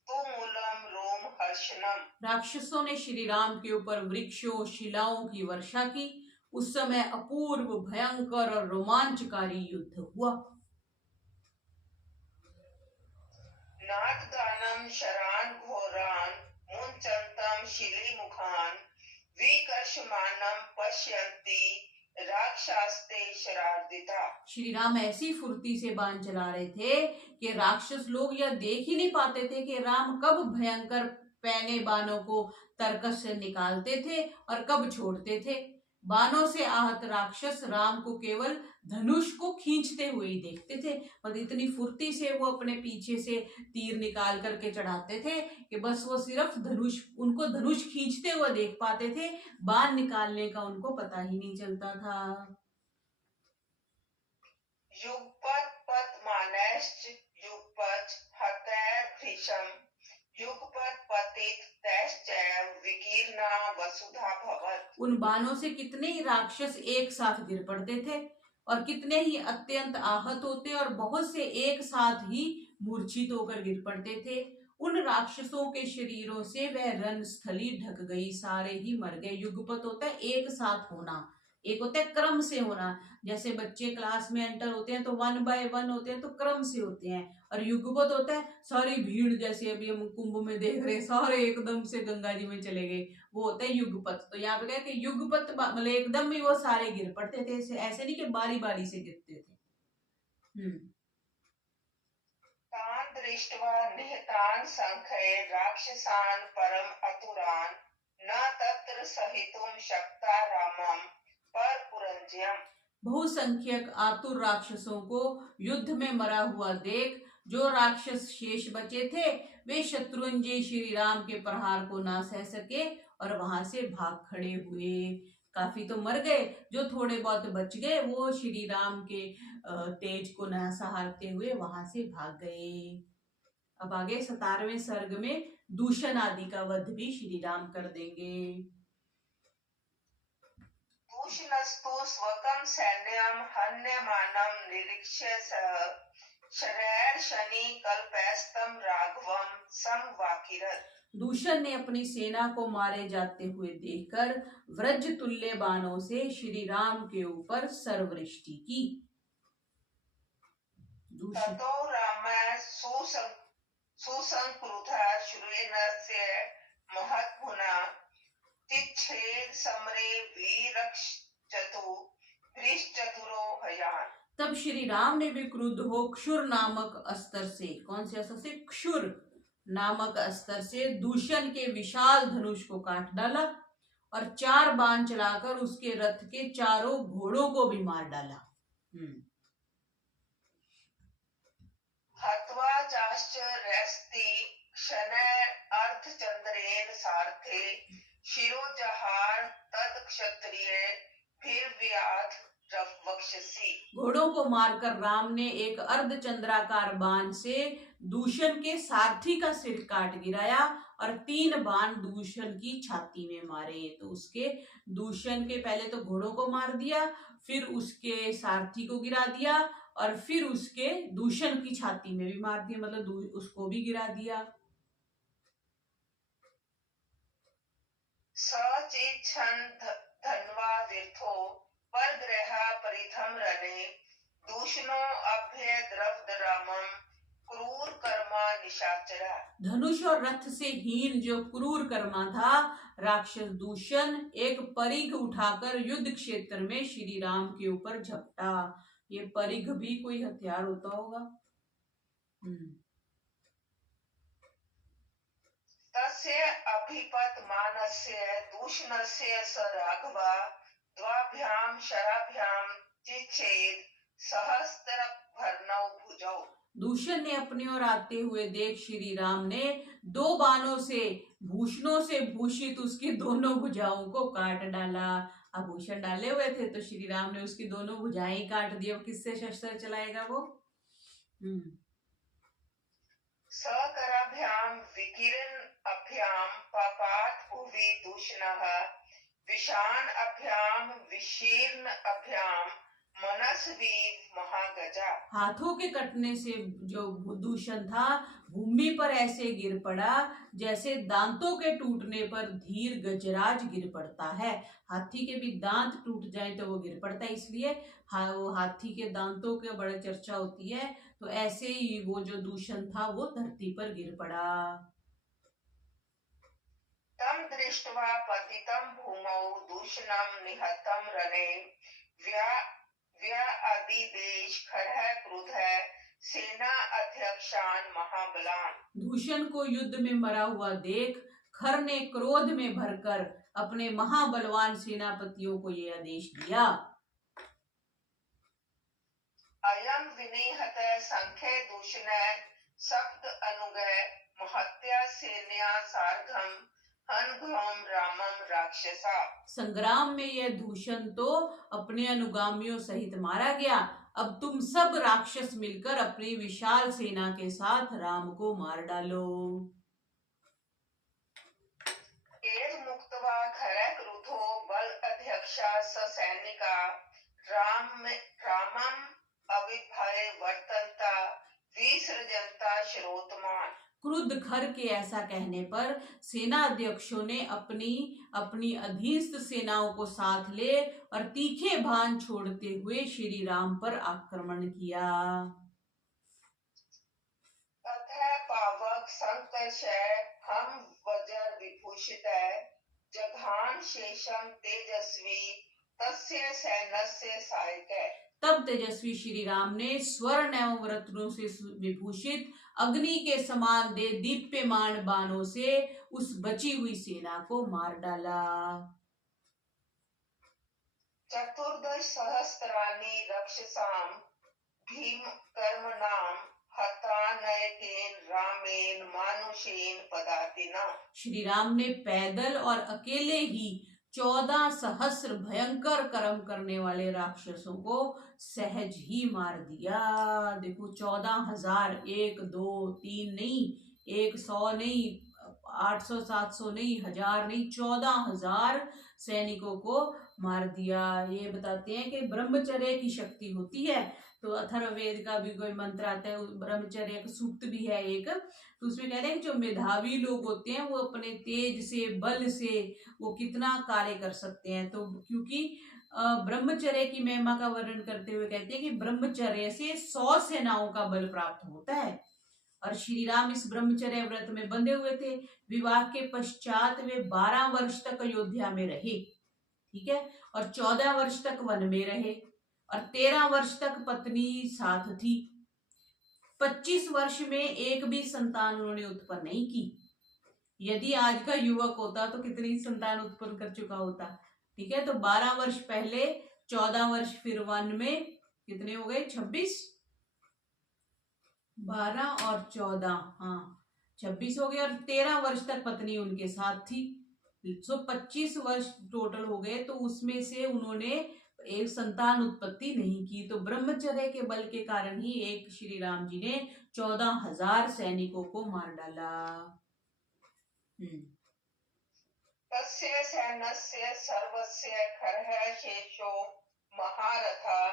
तुमूलम रोम हर्षणम। राक्षसों ने श्री राम के ऊपर वृक्षों, शिलाओं की वर्षा की। उस समय अपूर्व, भयंकर और रोमांचकारी युद्ध हुआ। नादगानम शरान घोरान मुञ्चन्तम शिलीमुखान विकर्षमाणम पश्यन्ति राक्षास्ते शरार्दिता। श्री राम ऐसी फुर्ती से बाण चला रहे थे कि राक्षस लोग यह देख ही नहीं पाते थे कि राम कब भयंकर पैने बाणों को तरकस से निकालते थे और कब छोड़ते थे। बाणों से आहत राक्षस राम को केवल धनुष को खींचते हुए ही देखते थे और इतनी फुर्ती से वो अपने पीछे से तीर निकाल करके चढ़ाते थे कि बस वो सिर्फ उनको धनुष खींचते हुए देख पाते थे, बाण निकालने का उनको पता ही नहीं चलता था। युगपत पद्मानश्च युगपत हतैर भीषम युगपत पतित तैश्चैव विकीर्णा वसुधा भवत्। उन बाणों से कितने ही राक्षस एक साथ गिर पड़ते थे और कितने ही अत्यंत आहत होते और बहुत से एक साथ ही मूर्छित होकर गिर पड़ते थे। उन राक्षसों के शरीरों से वह रणस्थली ढक गई, सारे ही मर गए। युगपत होता है एक साथ होना, एक होता है क्रम से होना। जैसे बच्चे क्लास में एंटर होते हैं तो 1 बाय 1 होते हैं तो क्रम से होते हैं, और युगपत होता है सारी भीड़, जैसे अभी हम कुंभ में देख रहे हैं सारे एकदम से गंगा जी में चले गए, वो होता है युगपत। तो यहाँ पे क्या है कि युगपत मतलब एकदम ही वो सारे गिर पड़ते थे, ऐसे नहीं कि बारी बारी से गिरते थे। तान दृष्ट्वा निहतान संख्ये राक्षसान् परम अतुरान् न तत्र सहितुं शक्ता रामं परपुरंजयम्। बहुसंख्यक आतुर राक्षसों को युद्ध में मरा हुआ देख जो राक्षस शेष बचे थे वे शत्रुंजय श्री राम के प्रहार को ना सह सके और वहां से भाग खड़े हुए। काफी तो मर गए, जो थोड़े बहुत बच गए वो श्री राम के तेज को ना सहारते हुए वहां से भाग गए। अब आगे 17वें सर्ग में दूषण आदि का वध भी श्री राम कर देंगे। दूषणस्तु स्वकं सैन्यं हन्यमानं निरीक्ष्य शरैर्शनि कल्पैस्तं राघवं संवाकिरत्। दूषण ने अपनी सेना को मारे जाते हुए देखकर व्रज तुल्य बाणों से श्री राम के ऊपर सर्वृष्टि की। ततो रामः सुसंक्रुधः श्रुयेनस्य महत्पुना तिच्छेद समरे वीरश्चतुरो हयान। तब श्री राम ने भी क्रुद्ध हो क्षुर नामक अस्त्र से, कौन से अस्त्र से? क्षुर नामक अस्त्र से दूषण के विशाल धनुष को काट डाला और 4 बाण चलाकर उसके रथ के चारों घोड़ों को भी मार डाला। हत्वा चाश्चर्यस्ति क्षणे अर्धचंद्रेण सार्थे शिरोजहार तद क्षत्रिय फिर व्याध वक्षसी। घोड़ों को मारकर राम ने एक अर्धचंद्राकार बाण से दूषण के सारथी का सिर काट गिराया और 3 बाण दूषण की छाती में मारे। तो उसके दूषण के पहले तो घोड़ों को मार दिया, फिर उसके सारथी को गिरा दिया और फिर उसके दूषण की छाती में भी मार दिया, मतलब उसको भी गिरा दिया। सचेच्छन धन्वा तीर्थो परग्रह परिधम रणे दूषणो अभ्य द्रवदरामम क्रूर कर्मा निशाचरा। धनुष और रथ से हीन जो क्रूर कर्मा था राक्षस दूषण एक परिघ उठाकर युद्ध क्षेत्र में श्री राम के ऊपर झपटा। ये परिघ भी कोई हथियार होता होगा। तस्य अभिपत मानस्य दूषणस्य स राघवा द्वाभ्याम शराभ्याम चिच्छेद सहस्त्र भर्णौ भुजौ। दूषण ने अपनी ओर आते हुए देख श्री राम ने 2 बाणों से भूषणों से भूषित उसकी दोनों भुजाओं को काट डाला। आभूषण डाले हुए थे तो श्री राम ने उसकी दोनों भुजाएं काट दी। अब किससे शस्त्र चलाएगा वो? सकराभ्याम विकिरण अभ्याम पापात भुवि दूषणः विषाण अभ्याम विशीर्ण अभ्याम मनस्वी महागजा। हाथों के कटने से जो दूषण था भूमि पर ऐसे गिर पड़ा जैसे दांतों के टूटने पर धीर गजराज गिर पड़ता है। हाथी के भी दांत टूट जाए तो वो गिर पड़ता है, इसलिए वो हाथी के दांतों के बड़े चर्चा होती है। तो ऐसे ही वो जो दूषण था वो धरती पर गिर पड़ा। तम दृष्ट्वा पतितं भूमौ दूषणं निहतं रणे व्याधिदेश खरः क्रुधः सेना अध्यक्षान महाबलान। दूषण को युद्ध में मरा हुआ देख खर ने क्रोध में भरकर अपने महाबलवान सेनापतियों को ये आदेश दिया, अयम विनिहत संख्ये दूषणे शब्द अनुगय महत्या सेना सार्धम हनघम रामम राक्षसा। संग्राम में यह दूषण तो अपने अनुगामियों सहित मारा गया। अब तुम सब राक्षस मिलकर अपनी विशाल सेना के साथ राम को मार डालो। मुक्तवा खरे क्रुधो बल अध्यक्षा ससैनिका रामम अविभय वर्तनता विसृजनता श्रोतमान। क्रुद्ध खर के ऐसा कहने पर सेना अध्यक्षों ने अपनी अपनी अधीनस्थ सेनाओं को साथ ले और तीखे बाण छोड़ते हुए श्री राम पर आक्रमण किया। पावक संकर्ष हम वज्र विभूषित जघान शेषम तेजस्वी तस्य सैन्यस्य सहायक। तब तेजस्वी श्री राम ने स्वर्ण एवं रत्नों से विभूषित अग्नि के समान दे दीप्यमान बाणों से उस बची हुई सेना को मार डाला। चतुर्दश सहस्त्राणि रक्षसाम भीम कर्मणाम हतानयतेन रामेन मानुषेन पदातिना। श्री राम ने पैदल और अकेले ही 14 सहस्र भयंकर कर्म करने वाले राक्षसों को सहज ही मार दिया। देखो 14,000, 1 2 3 नहीं, 100 नहीं, 800 700 नहीं, 1000 नहीं, 14,000 सैनिकों को मार दिया। ये बताते हैं कि ब्रह्मचर्य की शक्ति होती है। तो अथर्ववेद का भी कोई मंत्र आता है, ब्रह्मचर्य का सूक्त भी है एक, तो उसमें कहते हैं कि जो मेधावी लोग होते हैं वो अपने तेज से बल से वो कितना कार्य कर सकते हैं। तो क्योंकि ब्रह्मचर्य की महिमा का वर्णन करते हुए कहते हैं कि ब्रह्मचर्य से 100 सेनाओं का बल प्राप्त होता है। और श्री राम इस ब्रह्मचर्य व्रत में बंधे हुए थे। विवाह के पश्चात वे 12 वर्ष तक अयोध्या में रहे, ठीक है, और 14 वर्ष तक वन में रहे और 13 वर्ष तक पत्नी साथ थी। 25 वर्ष में एक भी संतान उन्होंने उत्पन्न नहीं की। यदि आज का युवक होता तो कितनी संतान उत्पन्न कर चुका होता, ठीक है। तो 12 वर्ष पहले, 14 वर्ष फिर वन में, कितने हो गए 26, 12 और 14, हाँ 26 हो गए, और 13 वर्ष तक पत्नी उनके साथ थी। 25 वर्ष टोटल हो गए। तो उसमें से उन्होंने एक संतान उत्पत्ति नहीं की। तो ब्रह्मचर्य के बल के कारण ही एक श्री राम जी ने 14,000 सैनिकों को मार डाला। तस्य सैन्यस्य सर्वस्य खरः शेषो महारथा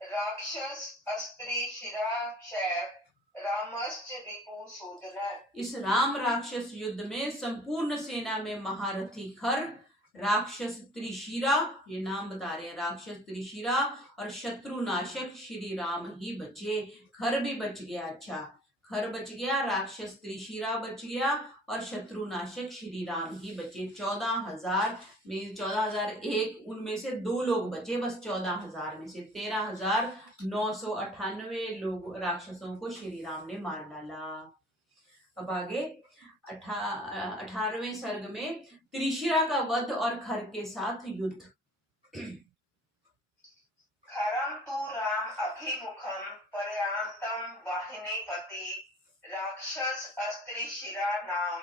राक्षस अस्त्री शिराक्षय रामश्च रिपुसूदन। इस राम राक्षस युद्ध में संपूर्ण सेना में महारथी खर, राक्षस त्रिशिरा, ये नाम बता रहे हैं, राक्षस त्रिशिरा और शत्रुनाशक श्री राम ही बचे। खर भी बच गया, अच्छा खर बच गया, राक्षस त्रिशिरा बच गया और शत्रुनाशक श्री राम ही बचे। 14,000 में 14,001 उनमें से 2 लोग बचे बस। 14,000 में से 13,998 लोग राक्षसों को श्री राम ने मार डाला। अब आगे 18वें सर्ग में त्रिशिरा का वध और खर के साथ युद्ध। खरम तु राम अभिमुखम पर्यांतम वाहिनीपति राक्षस अस्त्री शिरा नाम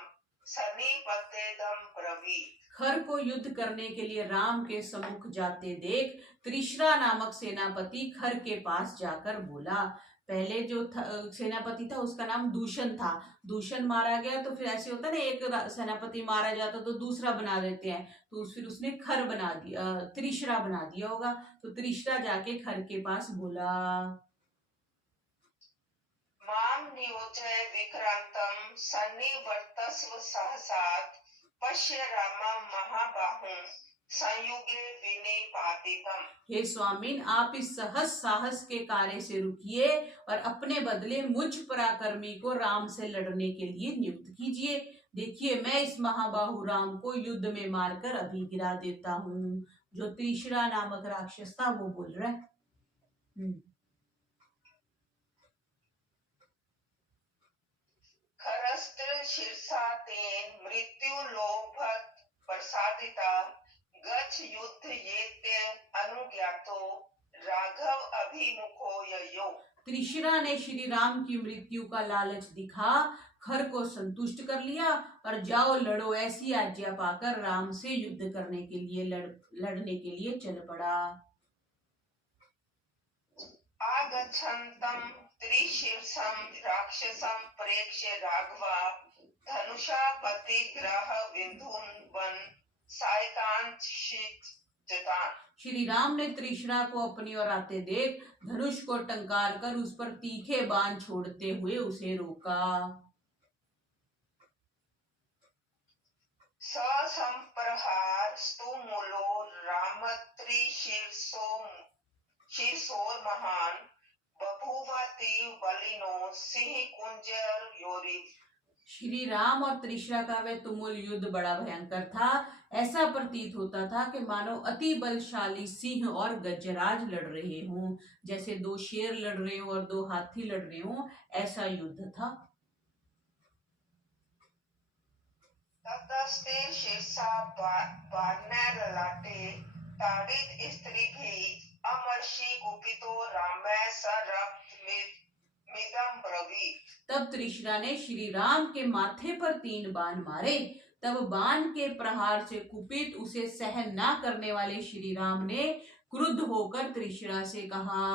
सन्निपतेदम ब्रवीत। खर को युद्ध करने के लिए राम के सम्मुख जाते देख त्रिशिरा नामक सेनापति खर के पास जाकर बोला। पहले जो सेनापति था उसका नाम दूषण था। दूषण मारा गया तो फिर ऐसे होता है ना, एक सेनापति मारा जाता तो दूसरा बना देते हैं, तो फिर उसने खर बना दिया, त्रिशिरा बना दिया होगा। तो त्रिशिरा जाके खर के पास बोला, माम नियोजय विक्रांतम सन्निवर्तस्व सहसात् पश्य रामम महाबाहुं संयुगे विनिपातितम। हे स्वामीन, आप इस सहस साहस के कार्य से रुकिए और अपने बदले मुझ पराक्रमी को राम से लड़ने के लिए नियुक्त कीजिए। देखिए मैं इस महाबाहु राम को युद्ध में मारकर अभी गिरा देता हूँ। जो त्रिशिरा नामक राक्षस था वो बोल रहा है। खरस्त्र शीर्षा तेन मृत्यु लोभत प्रसादिता गच्छ युद्ध येते अनुज्ञातो राघव अभिमुखो ययो। त्रिशिरा ने श्री राम की मृत्यु का लालच दिखा खर को संतुष्ट कर लिया और जाओ लड़ो ऐसी आज्ञा पाकर राम से युद्ध करने के लिए लड़ने के लिए चल पड़ा। आगच्छन्तं त्रिशीर्षं राक्षसं प्रेक्ष्य राघवा धनुषा प्रतिग्रह विधुन्वन सायकांक्षितान्। श्री राम ने त्रिशिरा को अपनी ओर आते देख धनुष को टंकार कर उस पर तीखे बाण छोड़ते हुए उसे रोका। ससंप्रहार स्तुमूलो राम शीर्षोर महान बभूवति बलिनो सिंह कुंजर योरी। श्री राम और त्रिशिरा का वह तुमुल युद्ध बड़ा भयंकर था। ऐसा प्रतीत होता था कि मानो अति बलशाली सिंह और गजराज लड़ रहे हों, जैसे दो शेर लड़ रहे हों और दो हाथी लड़ रहे हों, ऐसा युद्ध था। ततस्ते शीर्षा बाणैर्ललाटे ताडित स्त्रीभिः अमर्षि कुपितो रामः सरक्तमिदं ब्रवीत्। तब त्रिशिरा ने श्री राम के माथे पर 3 बाण मारे। तब बाण के प्रहार से कुपित उसे सहन न करने वाले श्री राम ने क्रुद्ध होकर त्रिशिरा से कहा,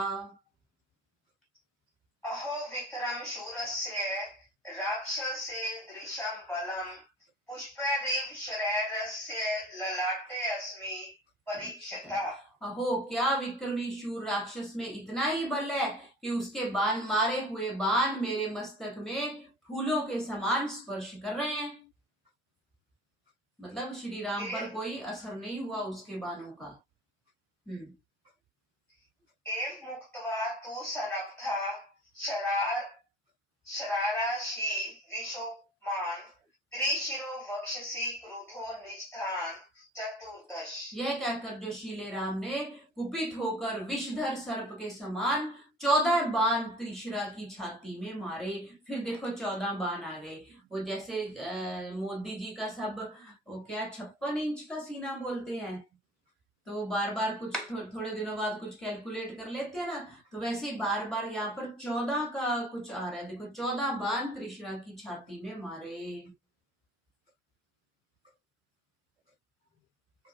अहो विक्रम शूरस्य राक्षसे दृशं बलम पुष्पैरिव शरैरस्य ललाटे अस्मि परीक्षता। अहो क्या विक्रमी शूर राक्षस में इतना ही बल है कि उसके बाण मारे हुए बाण मेरे मस्तक में फूलों के समान स्पर्श कर रहे हैं। मतलब श्री राम पर कोई असर नहीं हुआ उसके बाणों का। एव मुक्त्वा तु सनप्था शराराशी विशोकमान त्रिशिरो वक्षसि क्रुधो निजधान चतुर्दश। यह कहकर जो शीले राम ने कुपित होकर विषधर सर्प के समान 14 बाण त्रिशिरा की छाती में मारे। फिर देखो 14 बाण आ गए। वो जैसे मोदी जी का सब वो क्या 56 इंच का सीना बोलते हैं, तो बार बार कुछ थोड़े दिनों बाद कुछ कैलकुलेट कर लेते हैं ना, तो वैसे ही बार बार यहाँ पर 14 का कुछ आ रहा है। देखो 14 बाण त्रिशिरा की छाती में मारे।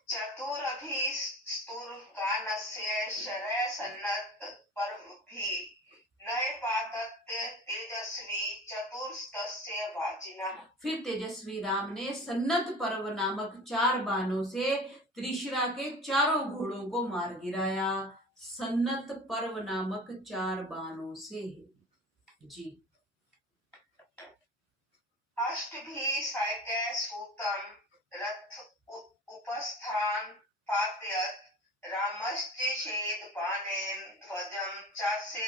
चतुरभिस्तुर्गानस्य शरय सन्नत पर्वभि नय पातत्य तेजस्वी चतुर्स्तस्य वाजिना। फिर तेजस्वी राम ने सन्नत पर्व नामक 4 बाणों से त्रिशिरा के चारों घोड़ों को मार गिराया। सन्नत पर्व नामक 4 बाणों से जी। अष्टभि सायकै सूतम रथ उपस्थान पातयत रामश्चेद बाणेन ध्वजं चास्य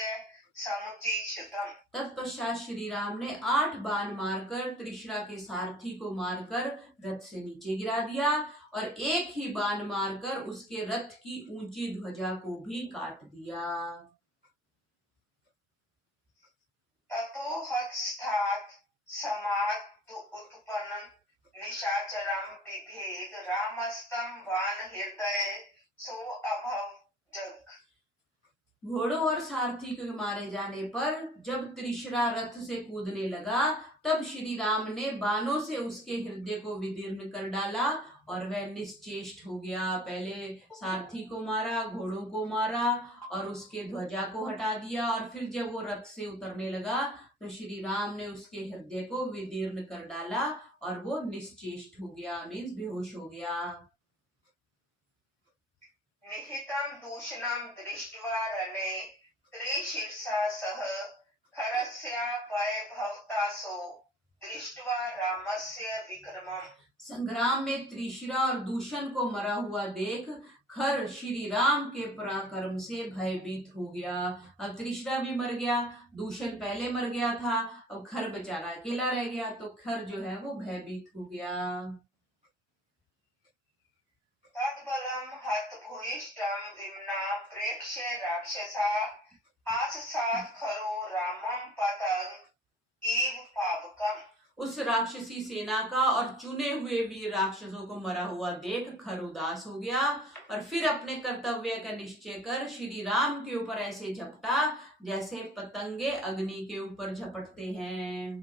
समुचितम्। तत्पश्चात श्री राम ने 8 बाण मारकर त्रिशिरा के सारथी को मारकर रथ से नीचे गिरा दिया और एक ही बाण मारकर उसके रथ की ऊंची ध्वजा को भी काट दिया। ततो हतस्थात् समाद उत्पन्न निशाचरम विभेद रामस्तम बाण हृदय सो अभव जग। घोड़ों और सारथी के मारे जाने पर जब त्रिशिरा रथ से कूदने लगा, तब श्री राम ने बाणों से उसके हृदय को विदीर्ण कर डाला और वह निश्चेष्ट हो गया। पहले सारथी को मारा, घोड़ों को मारा और उसके ध्वजा को हटा दिया, और फिर जब वो रथ से उतरने लगा तो श्री राम ने उसके हृदय को विदीर्ण कर डाला और वो निश्चेष्ट हो गया, मीन्स बेहोश हो गया। निहितं दूषणं दृष्ट्वा रणे त्रिशीर्षा सह खरस्यापयभवतासो दृष्ट्वा रामस्य विक्रमम्। संग्राम में त्रिशिरा और दूषण को मरा हुआ देख खर श्री राम के पराक्रम से भयभीत हो गया। अब त्रिशिरा भी मर गया, दूषण पहले मर गया था, अब खर बेचारा अकेला रह गया, तो खर जो है वो भयभीत हो गया। तद्बलं हतभूयिष्ठं विमना प्रेक्ष्य राक्षसा आससात् खरो रामं पतंग इव पावकम्। उस राक्षसी सेना का और चुने हुए वीर राक्षसों को मरा हुआ देख खर उदास हो गया और फिर अपने कर्तव्य का निश्चय कर श्री राम के ऊपर ऐसे झपटा जैसे पतंगे अग्नि के ऊपर झपटते हैं।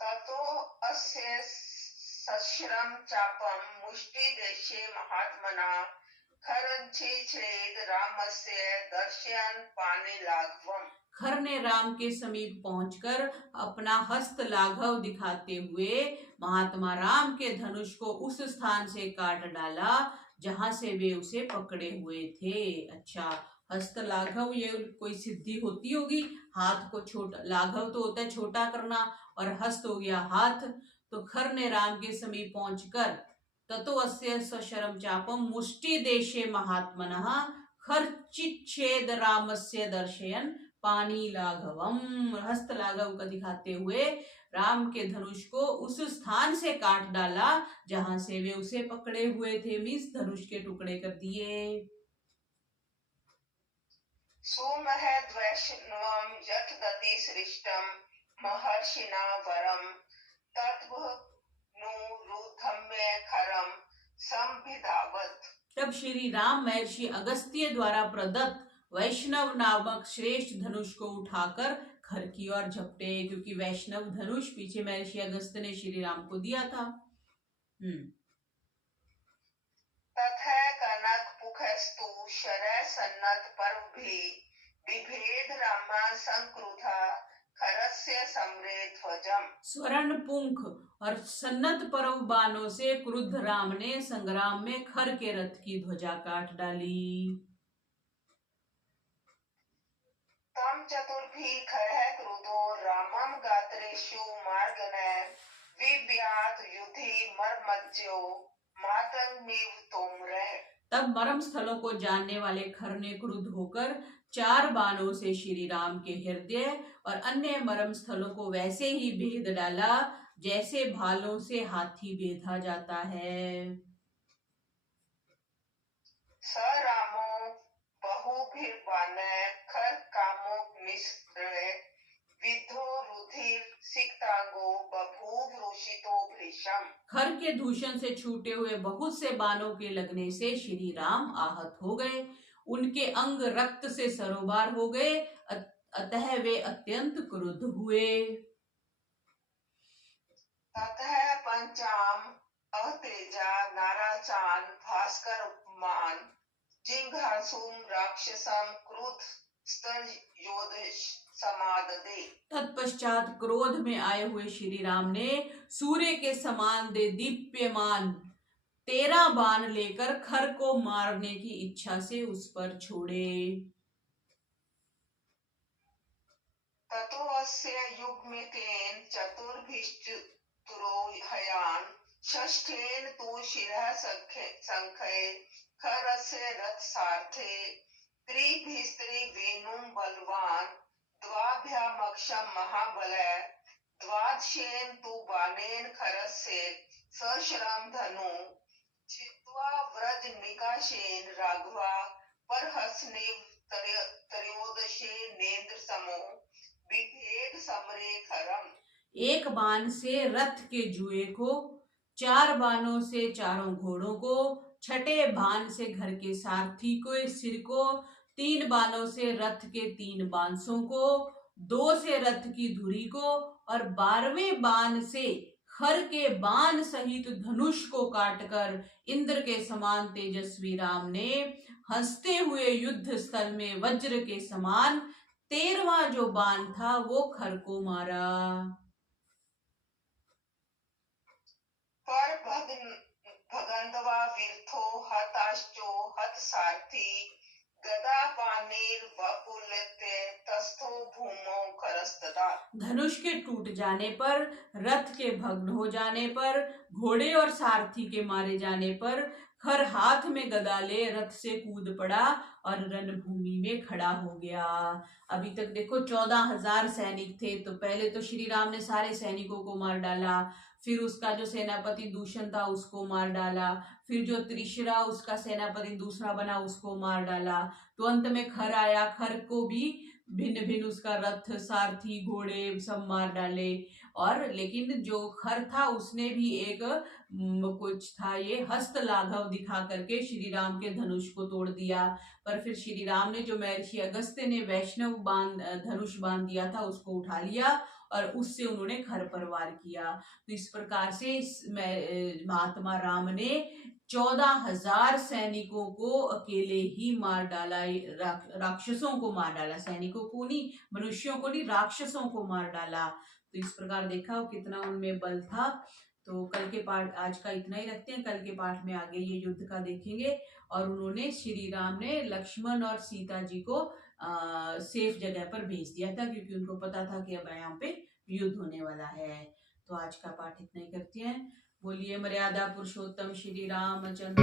ततो अस्य सश्रम चापम मुष्टि देशे महात्मना खरंचेद रामस्य दर्शयन् पाने लाघवम्। खर ने राम के समीप पहुंचकर अपना हस्त लाघव दिखाते हुए महात्मा राम के धनुष को उस स्थान से काट डाला जहां से वे उसे पकड़े हुए थे। अच्छा, हस्त लाघव ये कोई सिद्धि होती होगी। हाथ को छोटा, लाघव तो होता है छोटा करना और हस्त हो गया हाथ। तो खर ने राम के समीप पहुंचकर ततो अस्य सशरम चापम मुष्टि देशे महात्मनः खर्चिच्छेद रामस्य दर्शयन् पानी लाघवम, हस्त लाघव का दिखाते हुए राम के धनुष को उस स्थान से काट डाला जहां से वे उसे पकड़े हुए थे, मीन्स धनुष के टुकड़े कर दिए। सुमहद्वैष्णवं यत् दति सृष्टं महर्षिणा वरं तद्वनुरुद्धम्य खरं संविधावत्। तब श्री राम महर्षि अगस्त्य द्वारा प्रदत्त वैष्णव नामक श्रेष्ठ धनुष को उठाकर खर की ओर झपटे, क्योंकि वैष्णव धनुष पीछे महर्षि अगस्त्य ने श्री राम को दिया था। तथा कनक पुखस्तु शरय सन्नत पर्वभि विभेद रामा संक्रुधा खरस्य सम्रे ध्वजम। स्वर्ण पुंख और सन्नत पर्व बाणों से क्रुद्ध राम ने संग्राम में खर के रथ की ध्वजा काट डाली। तम चतुर्भि खरः क्रुद्धो रामं गात्रेषु मार्गने विव्यात युधि मर्मज्जो मातंगमिव तोमरः। तब मरम स्थलों को जानने वाले खर ने क्रुद्ध होकर 4 बाणों से श्री राम के हृदय और अन्य मरम स्थलों को वैसे ही भेद डाला जैसे भालों से हाथी बेधा जाता है। स रामो बहुभिर्बाणे खर कामो निस्त्रे विद्धो रुधिर सिक्तांगो बभूव रुषितो भृशम। खर के दूषण से छूटे हुए बहुत से बाणों के लगने से श्री राम आहत हो गए, उनके अंग रक्त से सरोबार हो गए, अतः वे अत्यंत क्रुद्ध हुए। ततः पंचाम अतेजा नाराचान भास्कर उपमान जिंघासुम राक्षसम क्रुद्ध स्तर योधिष समाददे। तत्पश्चात क्रोध में आए हुए श्री राम ने सूर्य के समान दे दीप्यमान 13 बाण लेकर खर को मारने की इच्छा से उस पर छोड़े। ततो अस्य युग्मितेन चतुर्भिश्चतुरोहयान षष्ठेन तु शिरः संख्ये खरस्य रथसार्थे त्रिभिस्त्रिवेणुं बलवान द्वाभ्यामक्षं महाबलः द्वादशेन तु बाणेन खरस्य सशरं धनु चित्वा व्रज निकाशेन राघवा परहसनेव त्रयोदशे नेन्द्र समो विभेद समरे खरम। एक बाण से रथ के जुए को, 4 बाणों से चारों घोड़ों को, 6ठे बाण से घर के सारथी को सिर को, 3 बाणों से रथ के 3 बांसों को, 2 से रथ की धुरी को और 12वें बाण से खर के बाण सहित धनुष को काटकर इंद्र के समान तेजस्वी राम ने हंसते हुए युद्ध स्थल में वज्र के समान 13वां जो बाण था वो खर को मारा। पर भगंदवा वीर्थो हताश्चो हत सारथी गदा पानीर वपुलते तस्थो भूमो खरस्तदा। धनुष के टूट जाने पर, रथ के भग्न हो जाने पर, घोड़े और सारथी के मारे जाने पर खर हाथ में गदा ले रथ से कूद पड़ा और रणभूमि में खड़ा हो गया। अभी तक देखो 14,000 सैनिक थे, तो पहले तो श्री राम ने सारे सैनिकों को मार डाला, फिर उसका जो सेनापति दूषण था उसको मार डाला, फिर जो त्रिशिरा उसका सेनापति दूसरा बना उसको मार डाला, तो अंत में खर आया, खर को भी भिन्न भिन्न उसका रथ, सारथी, घोड़े सब मार डाले। और लेकिन जो खर था उसने भी एक कुछ था ये हस्त लाघव दिखा करके श्री राम के धनुष को तोड़ दिया। पर फिर श्री राम ने, जो महर्षि अगस्त्य ने वैष्णव धनुष बांध दिया था, उसको उठा लिया और उससे उन्होंने खर पर वार किया। तो इस प्रकार से महात्मा राम ने 14,000 सैनिकों को अकेले ही मार डाला। राक्षसों को मार डाला, सैनिकों को नहीं, मनुष्यों को नहीं, राक्षसों को मार डाला। तो इस प्रकार देखा कितना उनमें बल था। तो कल के पाठ आज का इतना ही रखते हैं, कल के पाठ में आगे ये युद्ध का देखेंगे। और उन्होंने, श्री राम ने लक्ष्मण और सीता जी को सेफ जगह पर भेज दिया था, क्योंकि उनको पता था कि अब यहाँ पे युद्ध होने वाला है। तो आज का पाठ इतना ही करते हैं। बोलिए मर्यादा पुरुषोत्तम श्री रामचंद्र।